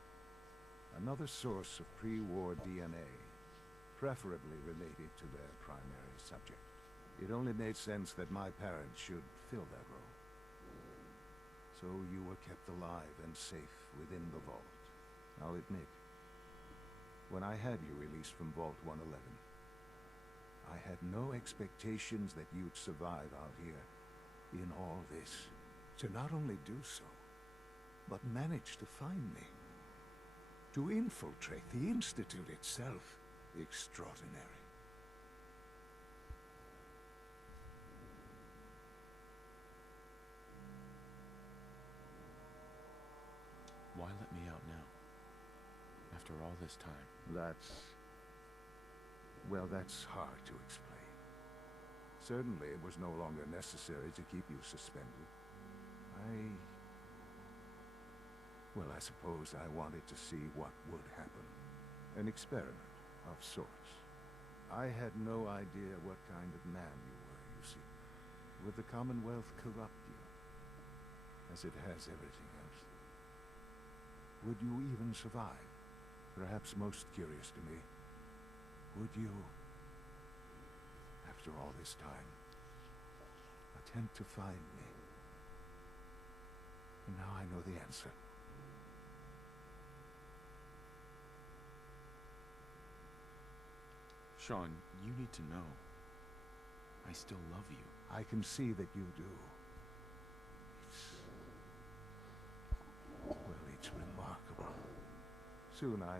Another source of pre-war DNA, preferably related to their primary subject. It only made sense that my parents should fill that role. So you were kept alive and safe within the vault. I'll admit, when I had you released from Vault 111, I had no expectations that you'd survive out here in all this. To not only do so, but manage to find me. To infiltrate the Institute itself. Extraordinary. Why let me out now? After all this time? That's hard to explain. Certainly it was no longer necessary to keep you suspended. I suppose I wanted to see what would happen. An experiment of sorts. I had no idea what kind of man you were, you see. Would the Commonwealth corrupt you? As it has everything else? Would you even survive? Perhaps most curious to me, would you, after all this time, attempt to find me? And now I know the answer. Sean, you need to know. I still love you. I can see that you do. It's remarkable. Soon, I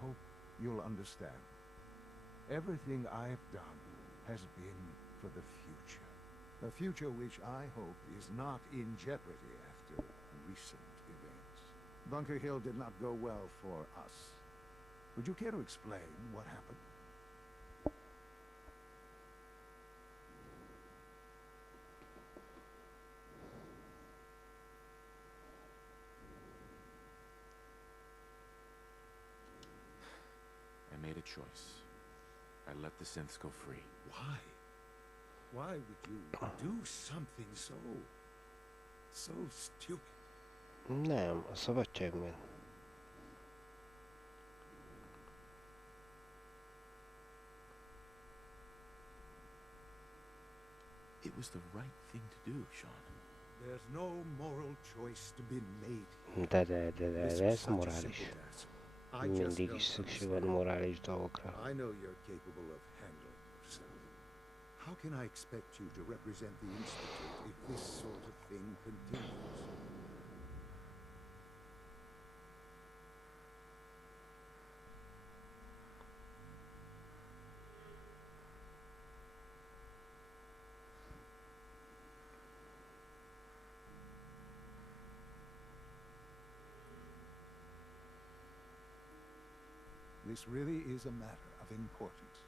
hope you'll understand. Everything I've done has been for the future. A future which I hope is not in jeopardy after recent events. Bunker Hill did not go well for us. Would you care to explain what happened? I made a choice. I let the synths go free. Why? Why would you do something so stupid? Nem, a szabadságban. It was the right thing to do, Sean. There's no moral choice to be made. De ez morális. Mindig is szükség van morális dolgokra. I know you're capable of handling yourself. How can I expect you to represent the Institute if this sort of thing continues? This really is a matter of importance.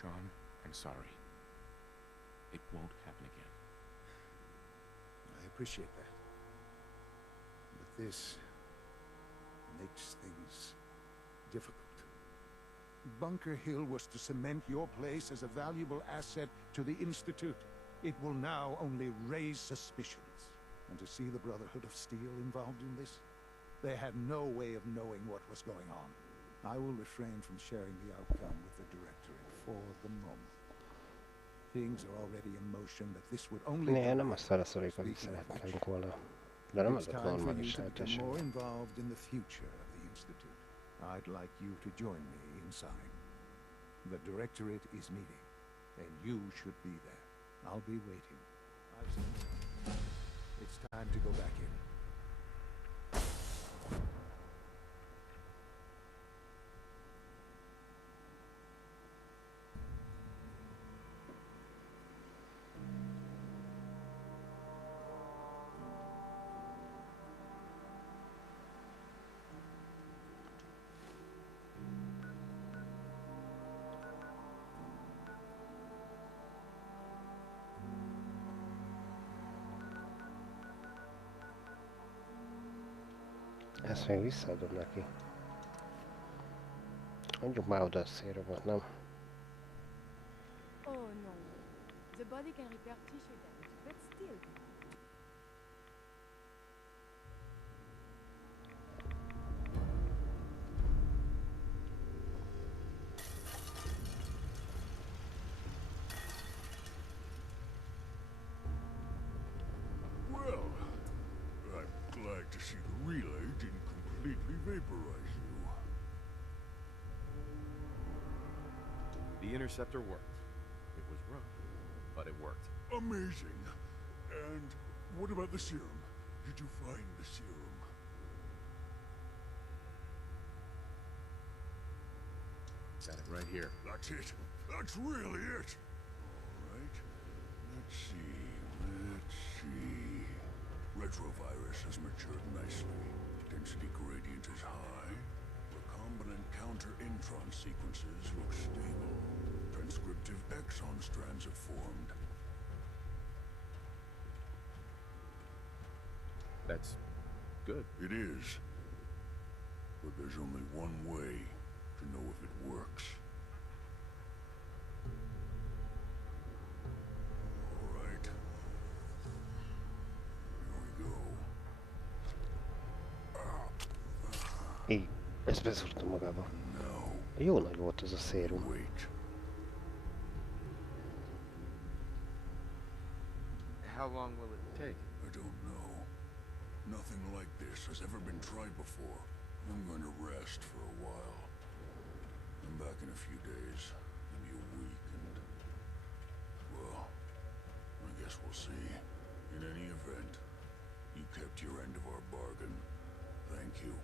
Sean, I'm sorry. It won't happen again. I appreciate that. But this makes things difficult. Bunker Hill was to cement your place as a valuable asset to the Institute. It will now only raise suspicions. And to see the Brotherhood of Steel involved in this, they had no way of knowing what was going on. I will refrain from sharing the outcome with the Directorate for the moment. Things are already in motion, but this would only... Ne, nem a szárazszerékben szeretnénk volna. De nem adott normális lehetőség. More involved in the future of the Institute. I'd like you to join me inside. The Directorate is meeting, and you should be there. I'll be waiting. It's time to go back in. Ezt még visszaadom neki. Mondjuk már oda a szélre volt, nem? Oh no. The body can repair tissue damage, but still. Well, I'm glad to see the relay didn't completely vaporize you. The interceptor worked. It was rough, but it worked. Amazing. And what about the serum? Did you find the serum? Got it right here. That's it. That's really it. All right. Let's see. Retrovirus has matured nicely. Density gradient is high. Recombinant counter-intron sequences look stable. Transcriptive exon strands have formed. That's good. It is. But there's only one way to know if it works. All right. Here we go. Így, ezt beszúrtam magába. Jó nagy volt ez a szérum. How long will it take? I don't know. Nothing like this has ever been tried before. I'm going to rest for a while. I'm back in a few days, maybe a week, and... well, I guess we'll see. In any event, you kept your end of our bargain. Thank you.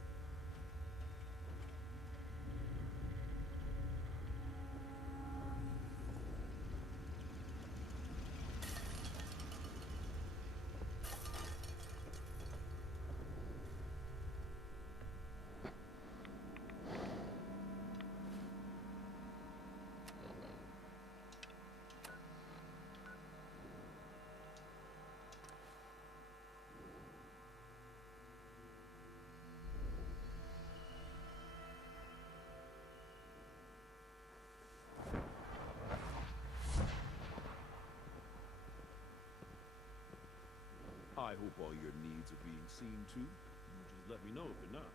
I hope all your needs are being seen to. Just let me know if they're not.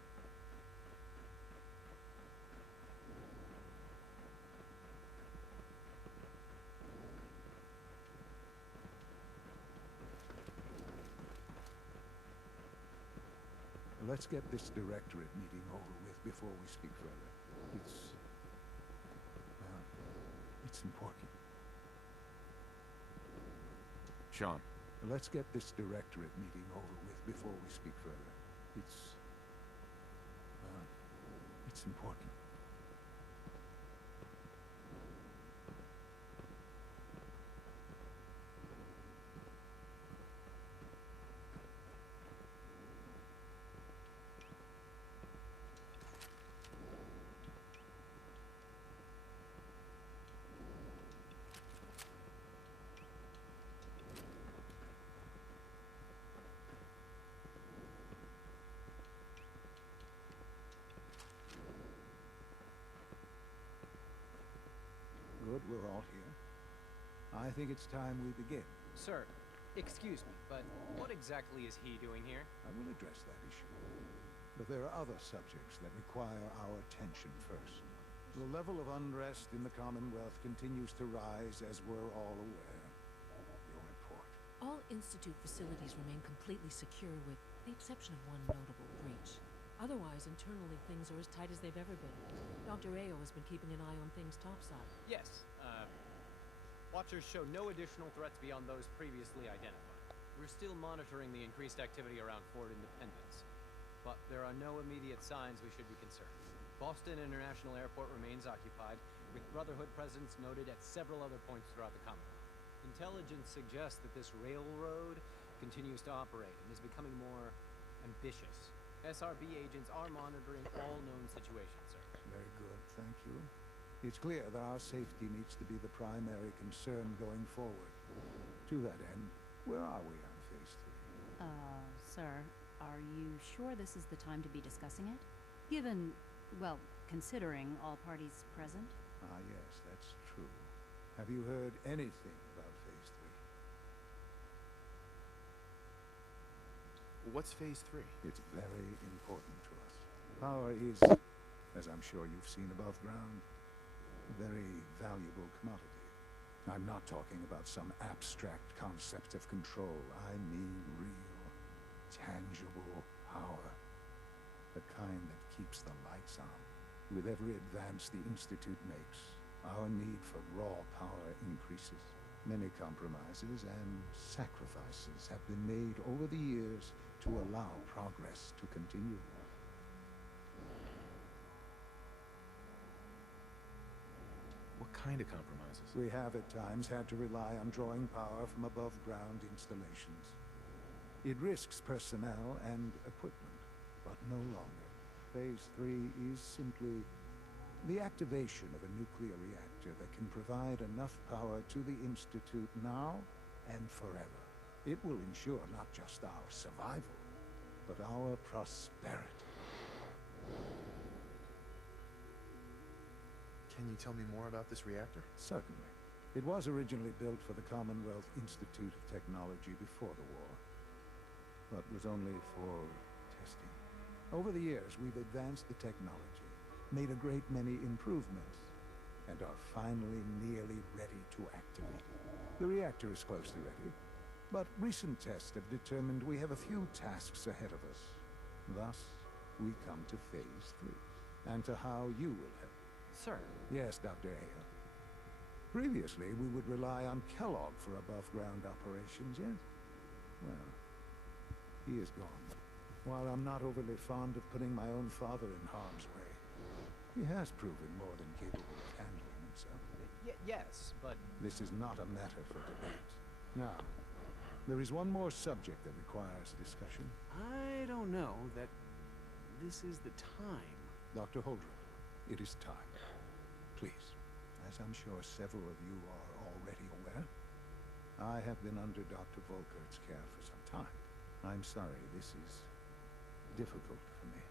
Let's get this Directorate meeting over with before we speak further. It's important. Sean. Let's get this Directorate meeting over with before we speak further. It's important. Good, we're all here. I think it's time we begin. Sir, excuse me, but what exactly is he doing here? I will address that issue. But there are other subjects that require our attention first. The level of unrest in the Commonwealth continues to rise, as we're all aware. Your report. All Institute facilities remain completely secure with the exception of one notable breach. Otherwise, internally, things are as tight as they've ever been. Dr. Ayo has been keeping an eye on things topside. Yes, Watchers show no additional threats beyond those previously identified. We're still monitoring the increased activity around Fort Independence, but there are no immediate signs we should be concerned. Boston International Airport remains occupied, with Brotherhood presence noted at several other points throughout the Commonwealth. Intelligence suggests that this railroad continues to operate and is becoming more ambitious. SRB agents are monitoring all known situations, sir. Very good, thank you. It's clear that our safety needs to be the primary concern going forward. To that end, where are we on Phase 3? Sir, are you sure this is the time to be discussing it? Given, well, considering all parties present? Ah, yes, that's true. Have you heard anything about Phase 3? What's Phase 3? It's very important to us. Power is, as I'm sure you've seen above ground, a very valuable commodity. I'm not talking about some abstract concept of control. I mean real, tangible power. The kind that keeps the lights on. With every advance the Institute makes, our need for raw power increases. Many compromises and sacrifices have been made over the years to allow progress to continue. What kind of compromises? We have at times had to rely on drawing power from above-ground installations. It risks personnel and equipment, but no longer. Phase 3 is simply the activation of a nuclear reactor that can provide enough power to the Institute now and forever. It will ensure not just our survival, but our prosperity. Can you tell me more about this reactor? Certainly. It was originally built for the Commonwealth Institute of Technology before the war, but was only for testing. Over the years, we've advanced the technology, made a great many improvements, and are finally nearly ready to activate it. The reactor is close to ready, but recent tests have determined we have a few tasks ahead of us. Thus, we come to Phase 3, and to how you will help. Sir. Yes, Dr. Ayo. Previously, we would rely on Kellogg for above-ground operations, yes? Well, he is gone. While I'm not overly fond of putting my own father in harm's way, he has proven more than capable of handling himself. Yes, but... This is not a matter for debate. Now, there is one more subject that requires discussion. I don't know that this is the time. Dr. Holdren, it is time. Please, as I'm sure several of you are already aware, I have been under Dr. Volkert's care for some time. I'm sorry, this is difficult for me.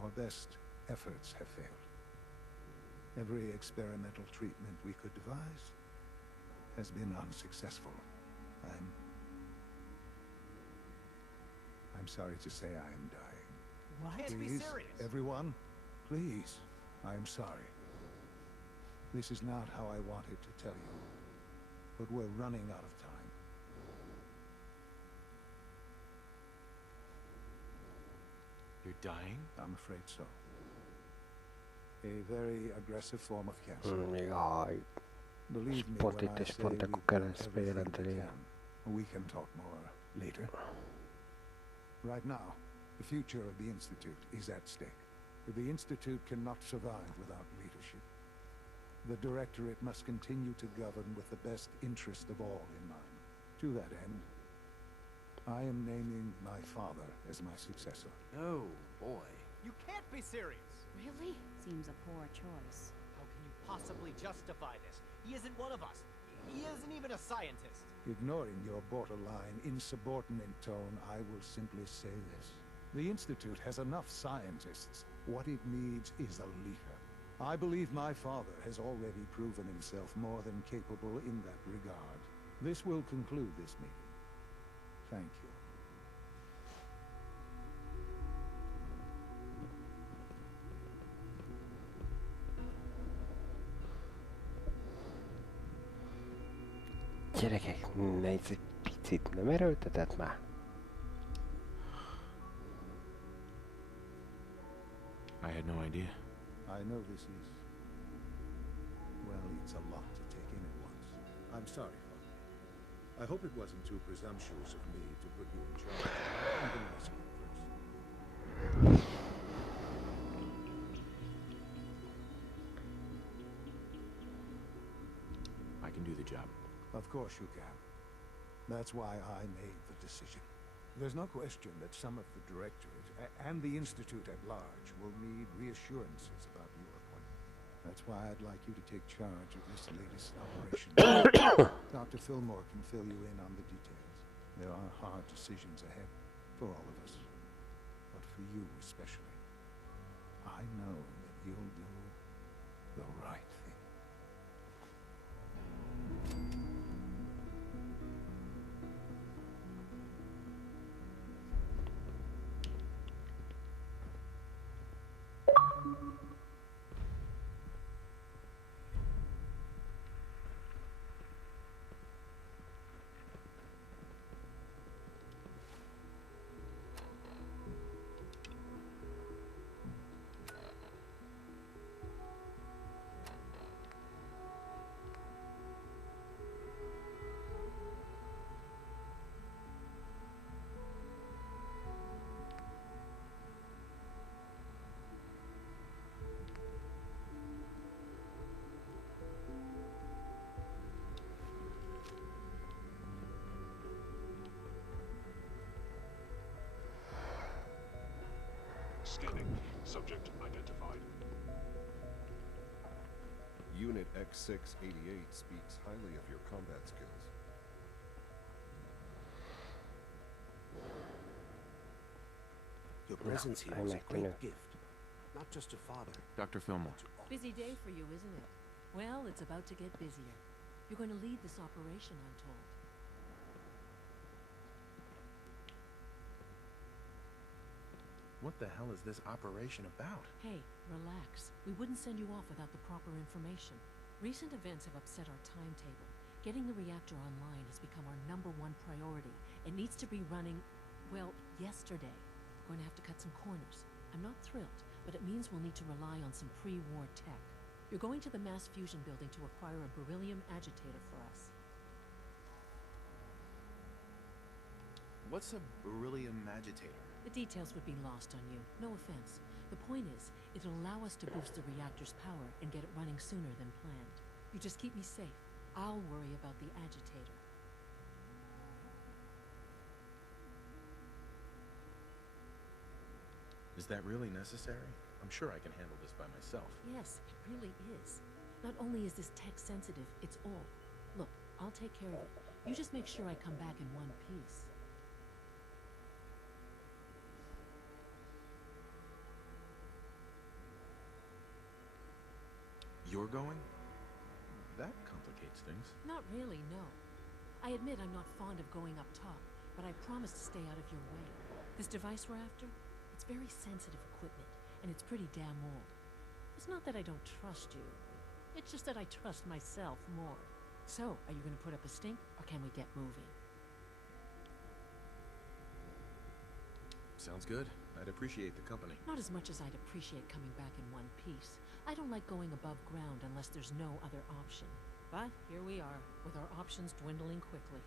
Our best efforts have failed. Every experimental treatment we could devise has been unsuccessful. I'm sorry to say I am dying. What? Can't be Please, serious. everyone, please, I am sorry. This is not how I wanted to tell you, but we're running out of time. You're dying? I'm afraid so. A very aggressive form of cancer. Jaj. Believe me Pont when itt I és say pont we've akkor kell done ezt everything we bejelenteni. can. We can talk more later. Right now, the future of the Institute is at stake. The Institute cannot survive without leadership. The Directorate must continue to govern with the best interest of all in mind. To that end, I am naming my father as my successor. Oh, boy. You can't be serious! Really? Seems a poor choice. How can you possibly justify this? He isn't one of us. He isn't even a scientist. Ignoring your borderline, insubordinate tone, I will simply say this. The Institute has enough scientists. What it needs is a leader. I believe my father has already proven himself more than capable in that regard. This will conclude this meeting. Thank you. Gyerekek, egy picit nem erőltetett már? I had no idea. I know this is... well, it's a lot to take in at once. I'm sorry, Father. I hope it wasn't too presumptuous of me to put you in charge. I'm going to ask you first. I can do the job. Of course you can. That's why I made the decision. There's no question that some of the Directorate and the Institute at large will need reassurances about your appointment. That's why I'd like you to take charge of this latest operation. Dr. Fillmore can fill you in on the details. There are hard decisions ahead for all of us, but for you especially. I know that you'll do the right thing. Scanning. Subject identified. Unit X688 speaks highly of your combat skills. Your presence here is a great gift. Not just to Father. Dr. Fillmore. Busy day for you, isn't it? Well, it's about to get busier. You're going to lead this operation, I'm told. What the hell is this operation about? Hey, relax. We wouldn't send you off without the proper information. Recent events have upset our timetable. Getting the reactor online has become our #1 priority. It needs to be running, well, yesterday. We're going to have to cut some corners. I'm not thrilled, but it means we'll need to rely on some pre-war tech. You're going to the mass fusion building to acquire a beryllium agitator for us. What's a beryllium agitator? The details would be lost on you. No offense. The point is, it'll allow us to boost the reactor's power and get it running sooner than planned. You just keep me safe. I'll worry about the agitator. Is that really necessary? I'm sure I can handle this by myself. Yes, it really is. Not only is this tech sensitive, it's old. Look, I'll take care of it. You just make sure I come back in one piece. You're going? That complicates things. Not really, no. I admit I'm not fond of going up top, but I promise to stay out of your way. This device we're after, it's very sensitive equipment, and it's pretty damn old. It's not that I don't trust you. It's just that I trust myself more. So, are you going to put up a stink, or can we get moving? Sounds good. I'd appreciate the company. Not as much as I'd appreciate coming back in one piece. I don't like going above ground unless there's no other option. But here we are, with our options dwindling quickly.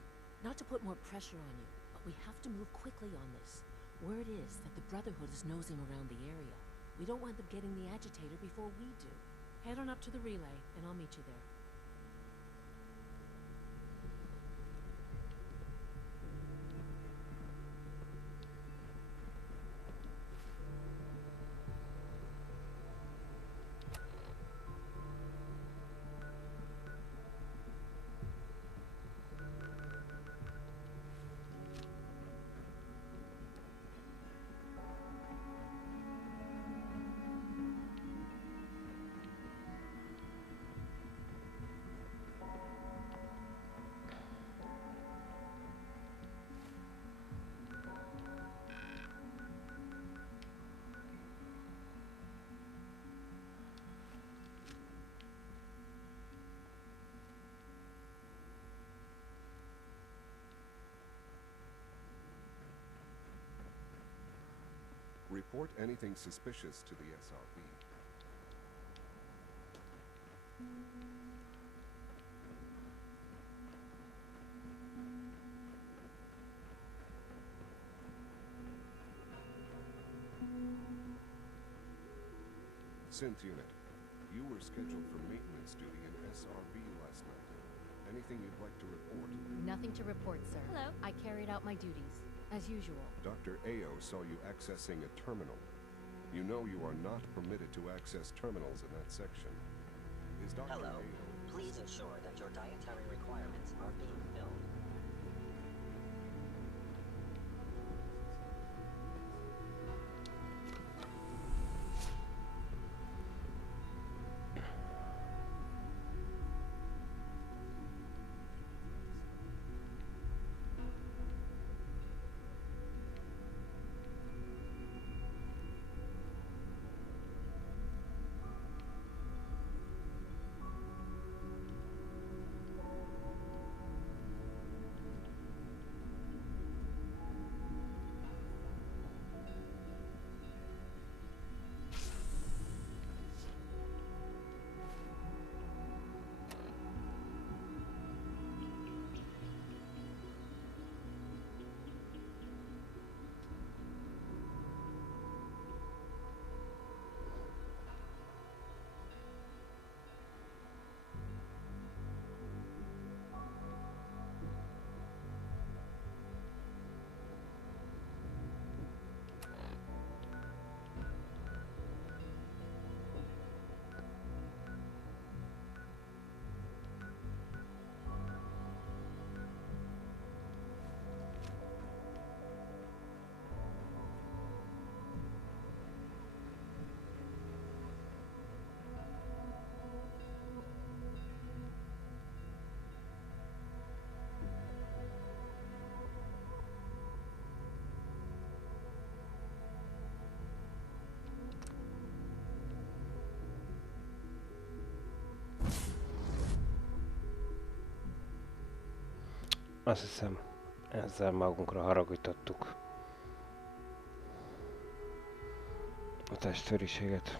Not to put more pressure on you, but we have to move quickly on this. Word is that the Brotherhood is nosing around the area. We don't want them getting the agitator before we do. Head on up to the relay, and I'll meet you there. Report anything suspicious to the SRB. Synth unit, you were scheduled for maintenance duty in SRB last night. Anything you'd like to report? Nothing to report, sir. Hello. I carried out my duties, as usual. Dr. Ao saw you accessing a terminal. You know you are not permitted to access terminals in that section. Is Dr. Hello. Ao... Please ensure that your dietary requirements are being filled. Azt hiszem, ezzel magunkra haragítottuk a testvériséget.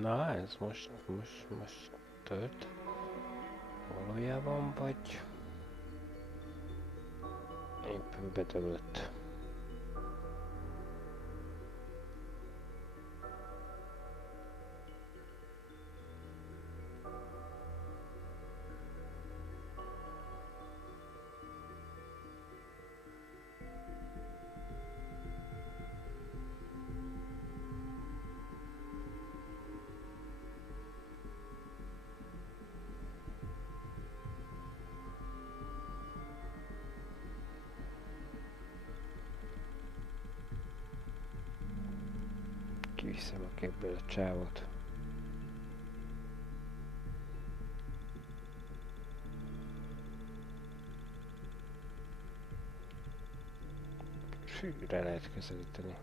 Na, ez most tört. Valójában vagy éppen bedöglött. Kiviszem a képből a csávot. Sűrűre lehet közelíteni.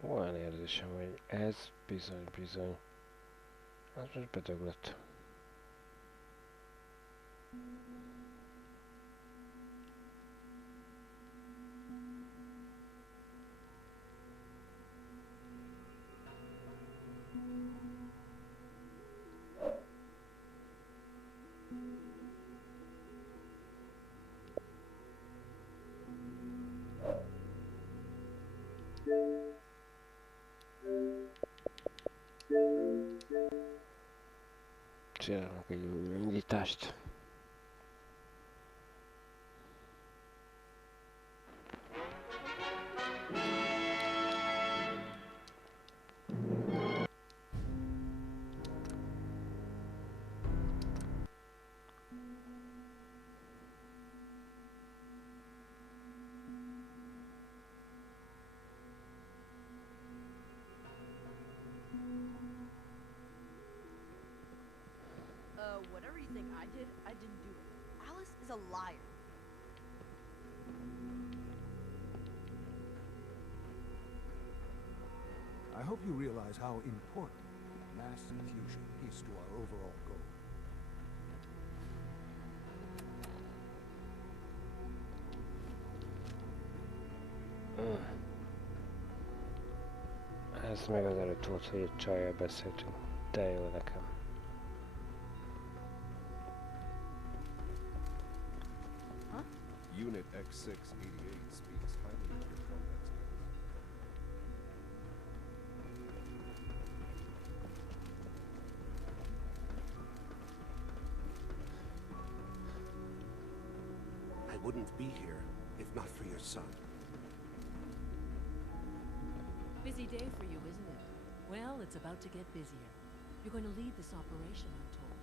Olyan érzésem, hogy ez bizony, az most bedöglött. Csinálnak egy újraindítást. Whatever you think I didn't do it. Alice is a liar. I hope you realize how important mass fusion is to our overall goal. Ez meg az előtt volt, hogy egy csajjal beszéltünk. De jó nekem. Unit X688 speaks highly of your combat skills. I wouldn't be here if not for your son. Busy day for you, isn't it? Well, it's about to get busier. You're going to lead this operation, I'm told.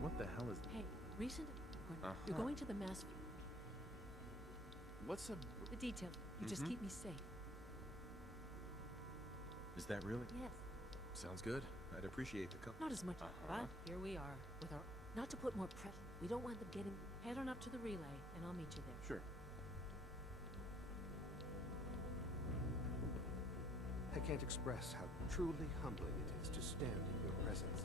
What the hell is... Hey, recent... You're going to the mass... What's a... The details. You just keep me safe. Is that really? Yes. Sounds good. I'd appreciate the company. Not as much, but here we are, with our... Not to put more pressure. We don't want them getting... Head on up to the relay, and I'll meet you there. Sure. I can't express how truly humbling it is to stand in your presence.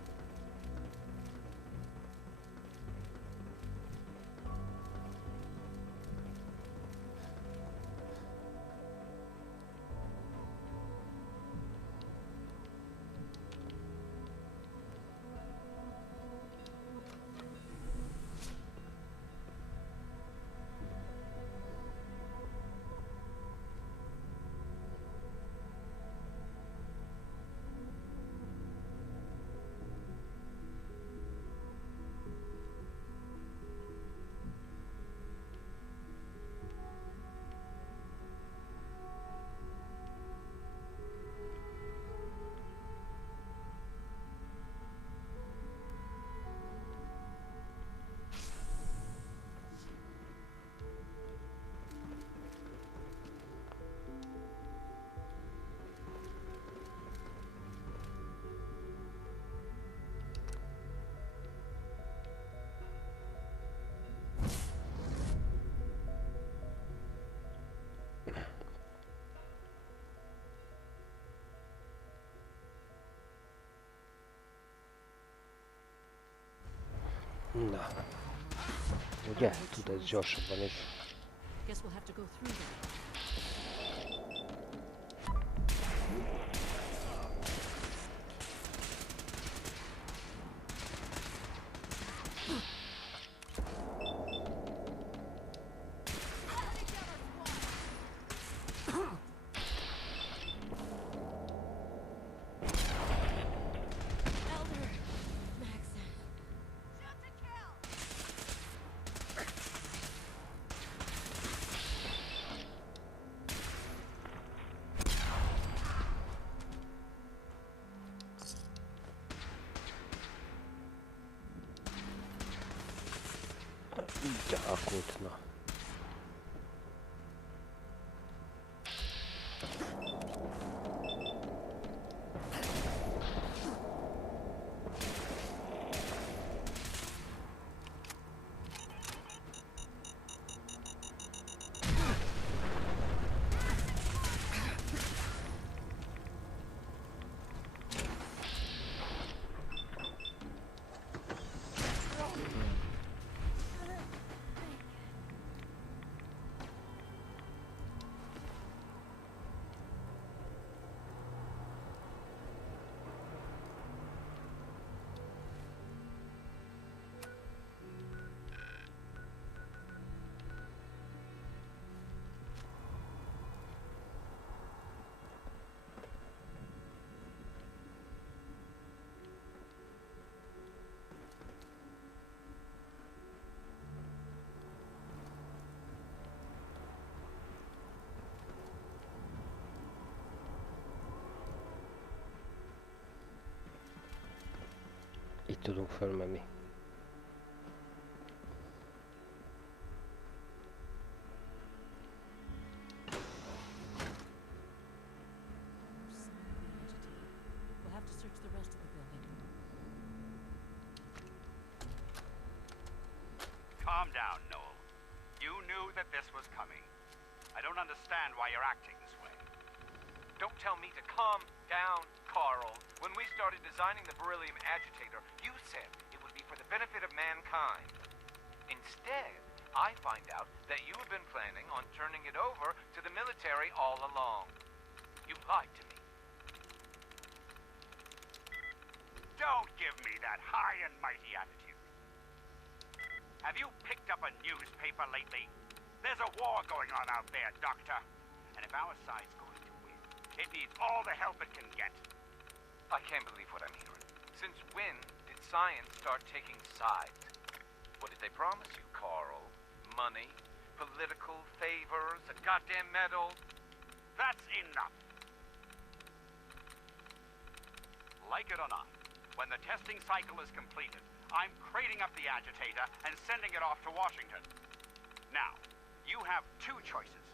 Na. Ugye? Tud ez gyorsabban is. Guess we'll have to go through that. alakult, na. Itt tudunk fölmenni. We'll have to search the rest of the building. Calm down, Noel. You knew that this was coming. I don't understand why you're acting this way. Don't tell me to calm down, Carl. When we started designing the beryllium agitator, you said it would be for the benefit of mankind. Instead, I find out that you have been planning on turning it over to the military all along. You lied to me. Don't give me that high and mighty attitude. Have you picked up a newspaper lately? There's a war going on out there, Doctor. And if our side's going to win, it needs all the help it can get. I can't believe what I'm hearing. Since when did science start taking sides? What did they promise you, Carl? Money? Political favors? A goddamn medal? That's enough. Like it or not, when the testing cycle is completed, I'm crating up the agitator and sending it off to Washington. Now, you have two choices.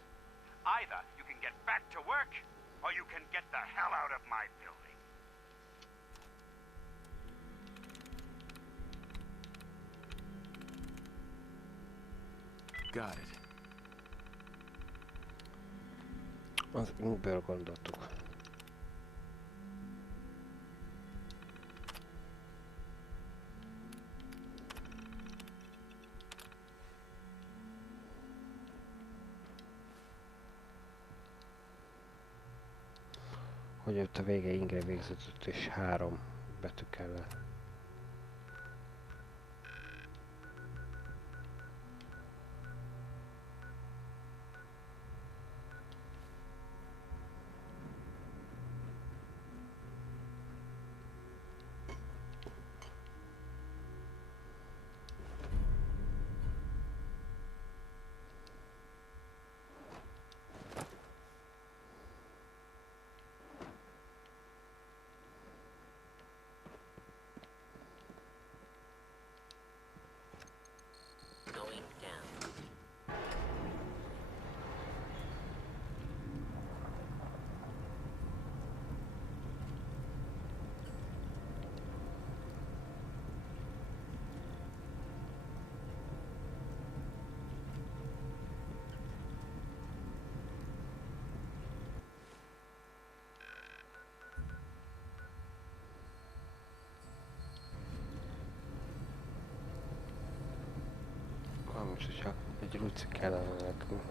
Either you can get back to work, or you can get the hell out of my building. Got it. Az inkből gondoltuk. Hogy ott a vége ingre végződött és 3 betű kellett. Going down. Most csak egy ruci kellene nekünk.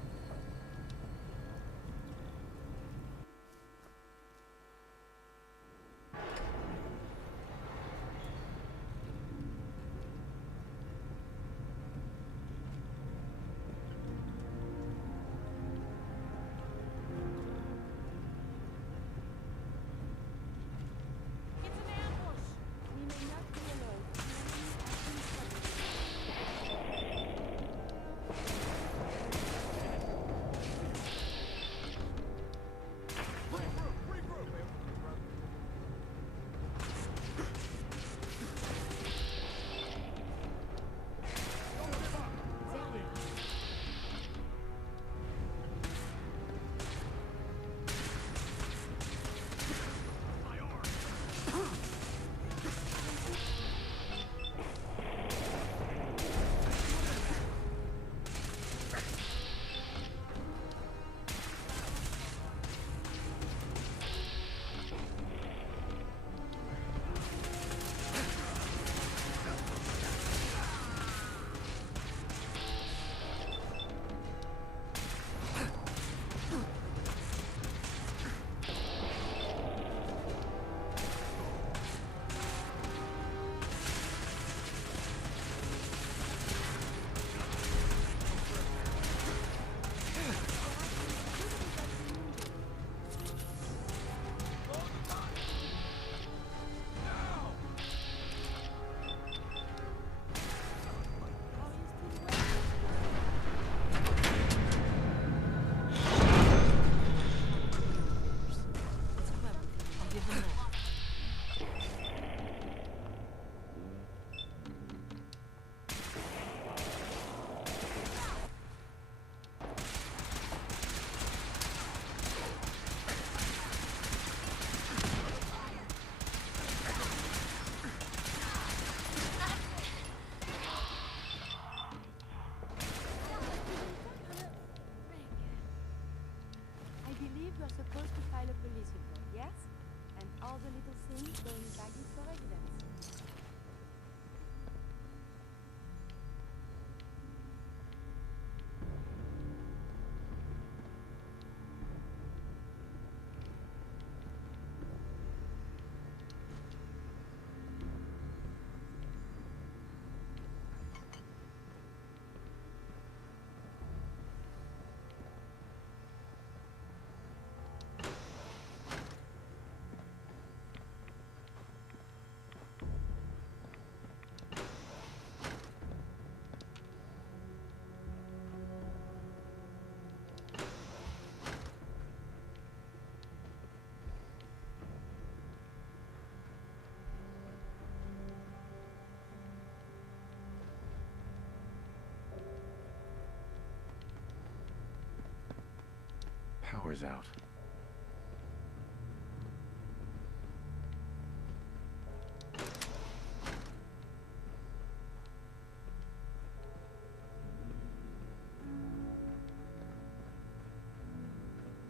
power's out.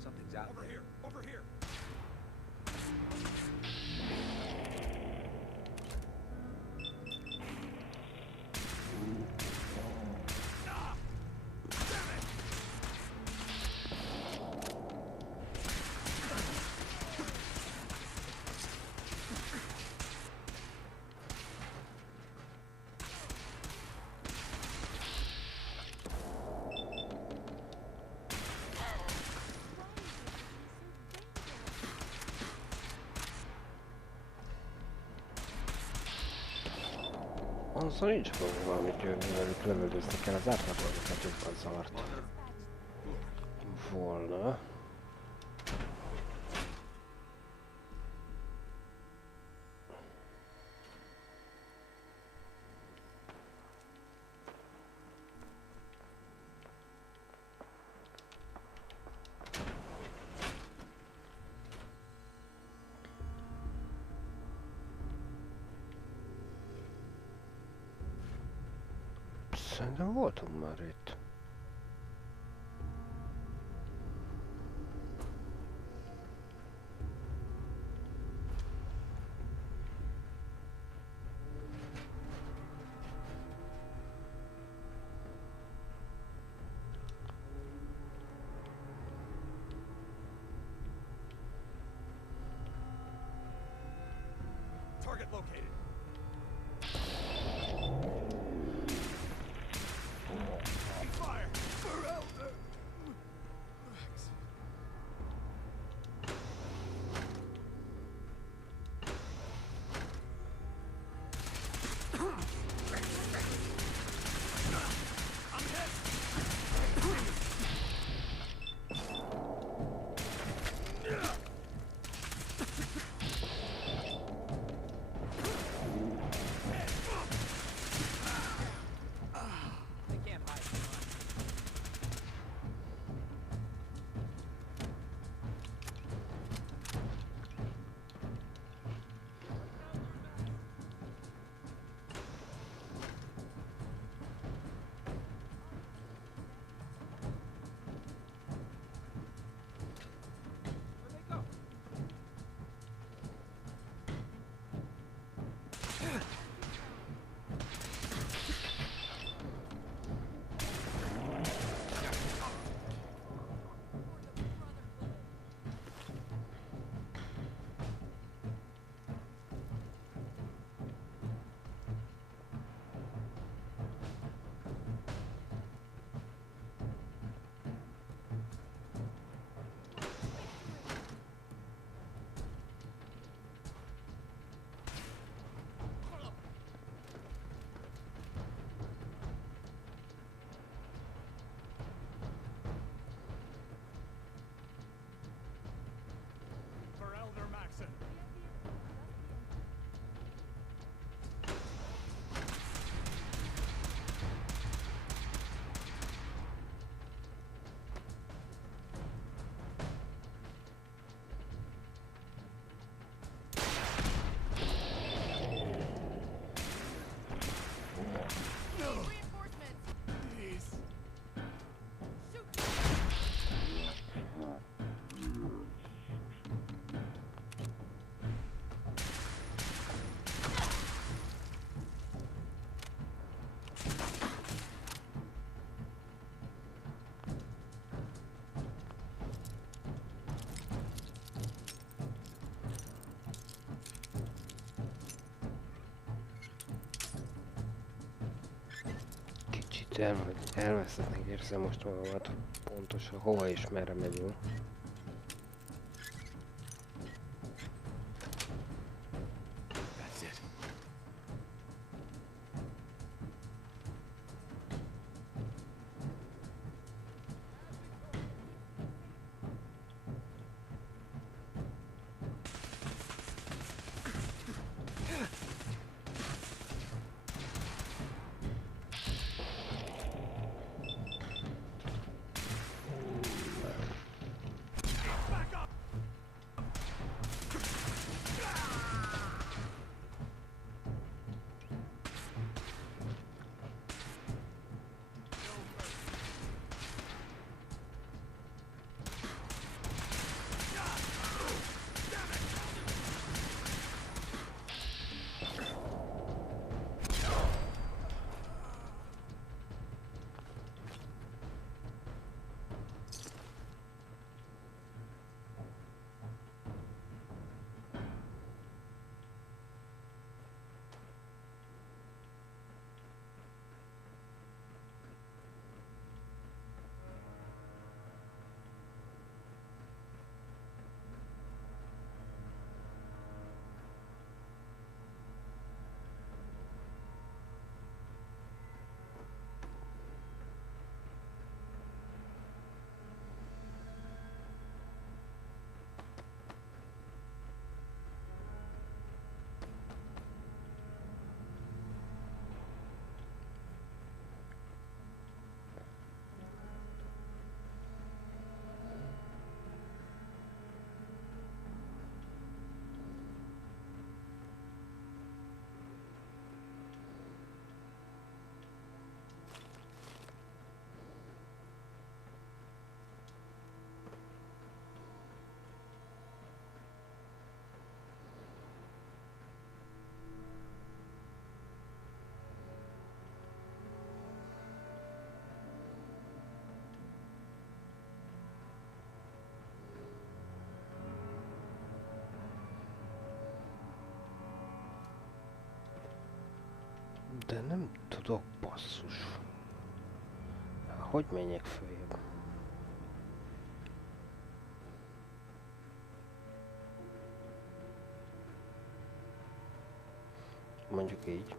Something's out Over here! Over here! Azzal nincs fogva valamit jönni, velük lövöldözni kell, az átlagolatokat jobban zavart volna. Szerintem voltunk már itt. Target located. Fire! Elder! For Elder Maxon. Kicsit elveszettnek érzem most magamat, pontosan hova és merre megyünk. That's it. De nem tudok, basszus. Hogy menjek följebb? Mondjuk így.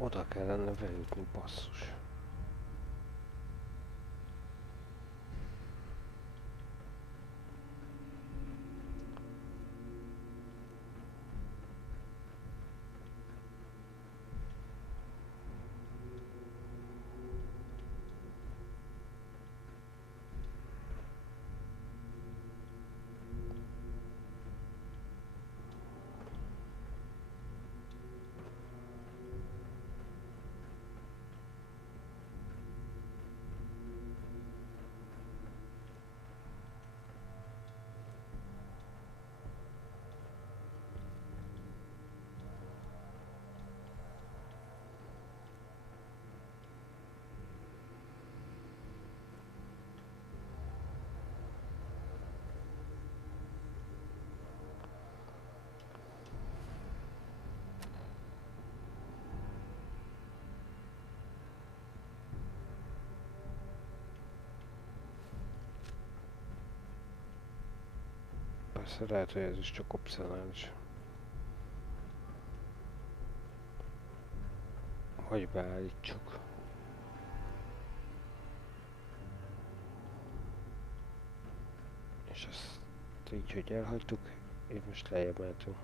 Oda kellene bejutni, basszus. Persze lehet, hogy ez is csak opcionális. Hogy beállítsuk. És azt így, hogy elhagytuk, így most lejjebb mehetünk.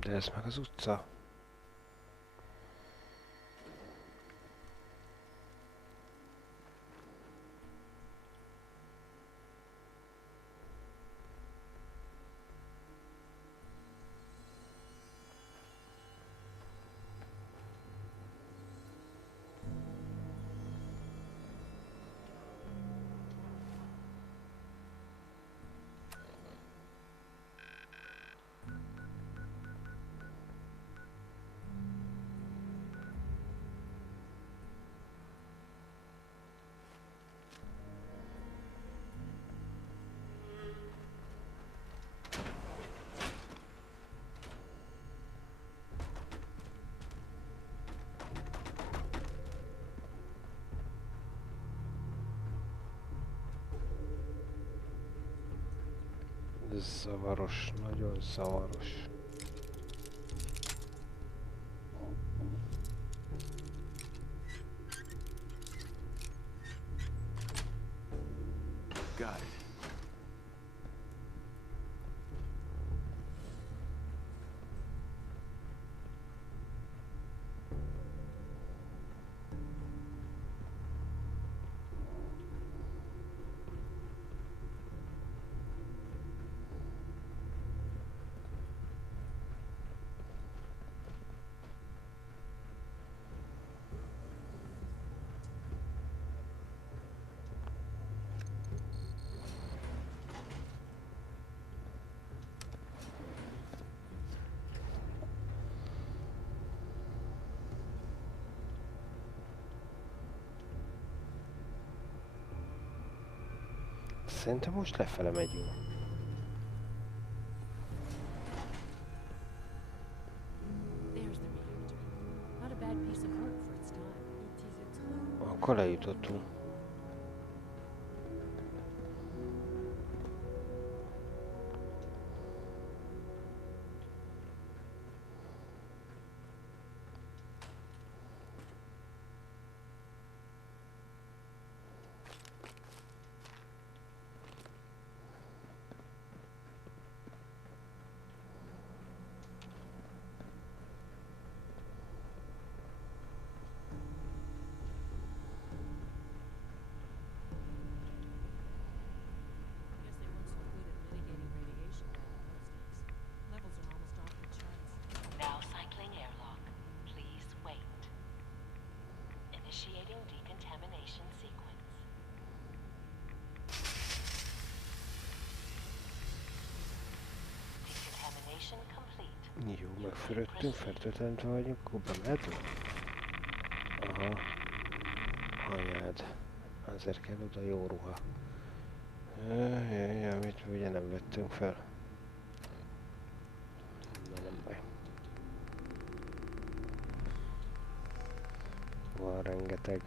De ez meg az utca. Ez zavaros, nagyon zavaros. Szerintem most lefele megyünk. Akkor lejutottunk. Jó, megfürödtünk, fertőtlenítve vagyunk, akkor bemehetünk? Aha. Anyád. Azért kell oda jó ruha. Jaj, amit ugye nem vettünk fel. Na, nem baj. Van rengeteg.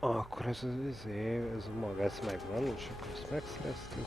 Akkor ez a mag, ez megvan, és akkor ezt megszereztük.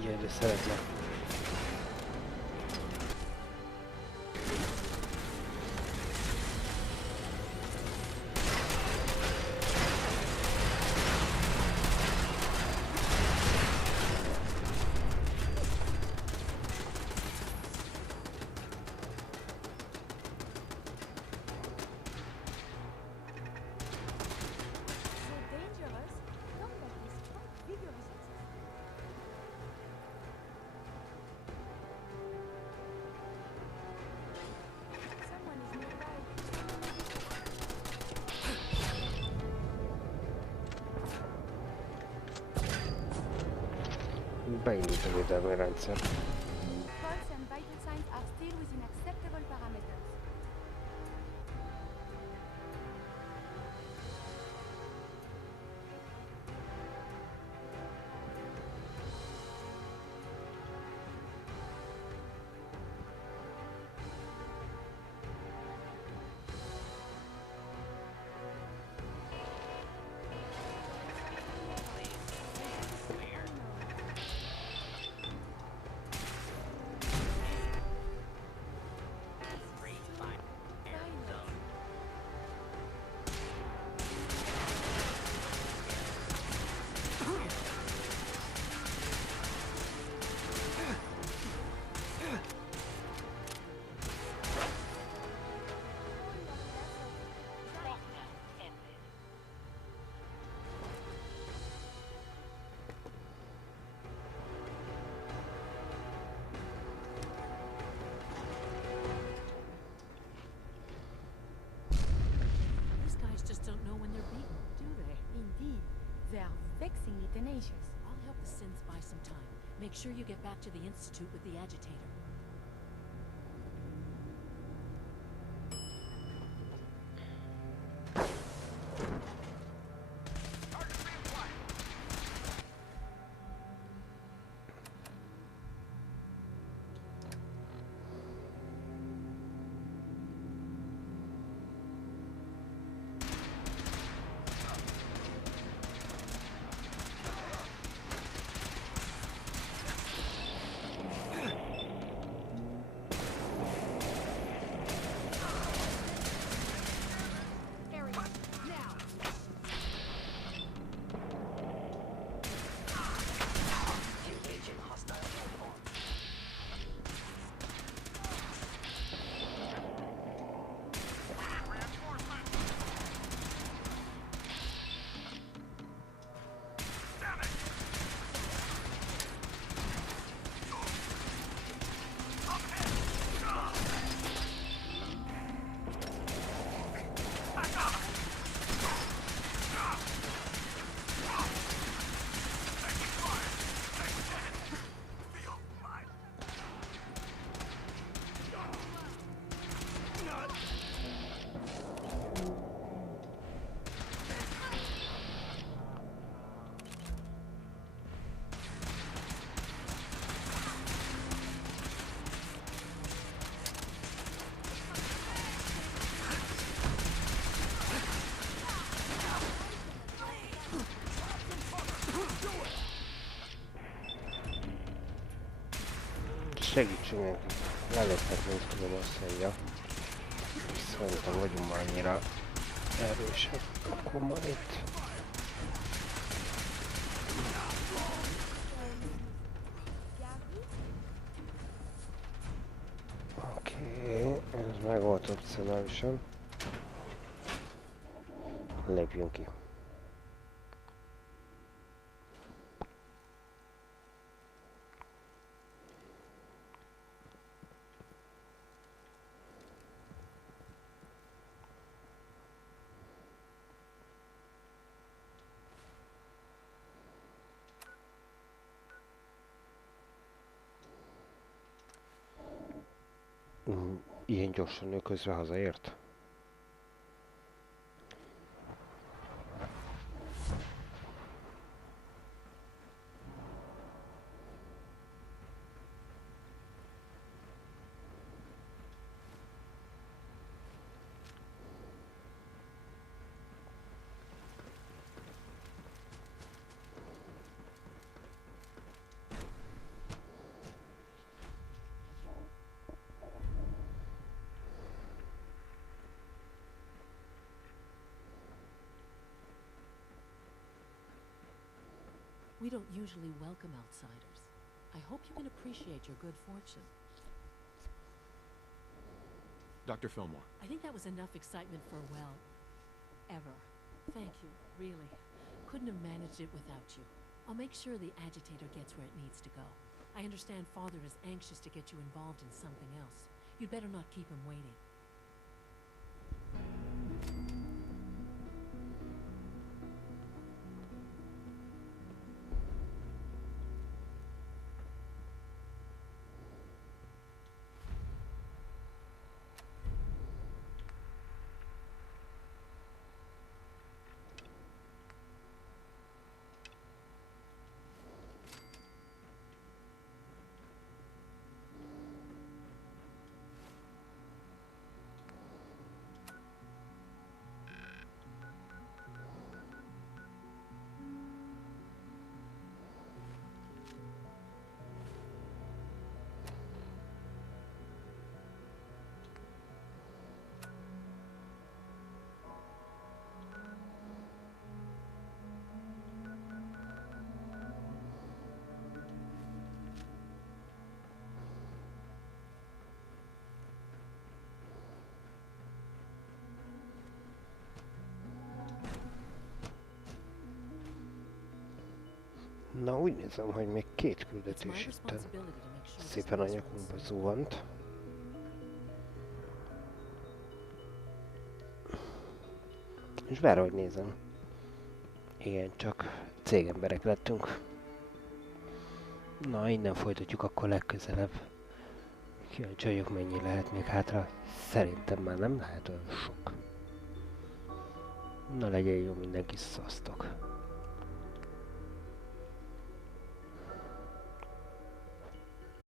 Igen, de szeretlek. Beindít a védelmi rendszer. Pulse and vital signs are still within acceptable parameters. tenacious. I'll help the synths buy some time. Make sure you get back to the Institute with the agitator. Segítsünk nekik. Leléphetnénk, tudom azt mondja. Szerintem vagyunk már annyira erősek. Akkor már itt. Oké, ez meg volt opcionálisan. Lépjünk ki. Ilyen gyorsan ő közre hazaért? We don't usually welcome outsiders. I hope you can appreciate your good fortune. Dr. Fillmore. I think that was enough excitement for, well, ever. Thank you, really. Couldn't have managed it without you. I'll make sure the agitator gets where it needs to go. I understand Father is anxious to get you involved in something else. You'd better not keep him waiting. Na, úgy nézem, hogy még 2 küldetés itten szépen a nyakunkba zuhant. És bárhogy nézem, Igen, csak cégemberek lettünk. Na, innen folytatjuk akkor legközelebb. Kíváncsi vagyok, mennyi lehet még hátra. Szerintem már nem lehet olyan sok. Na, legyen jó mindenki, szasztok!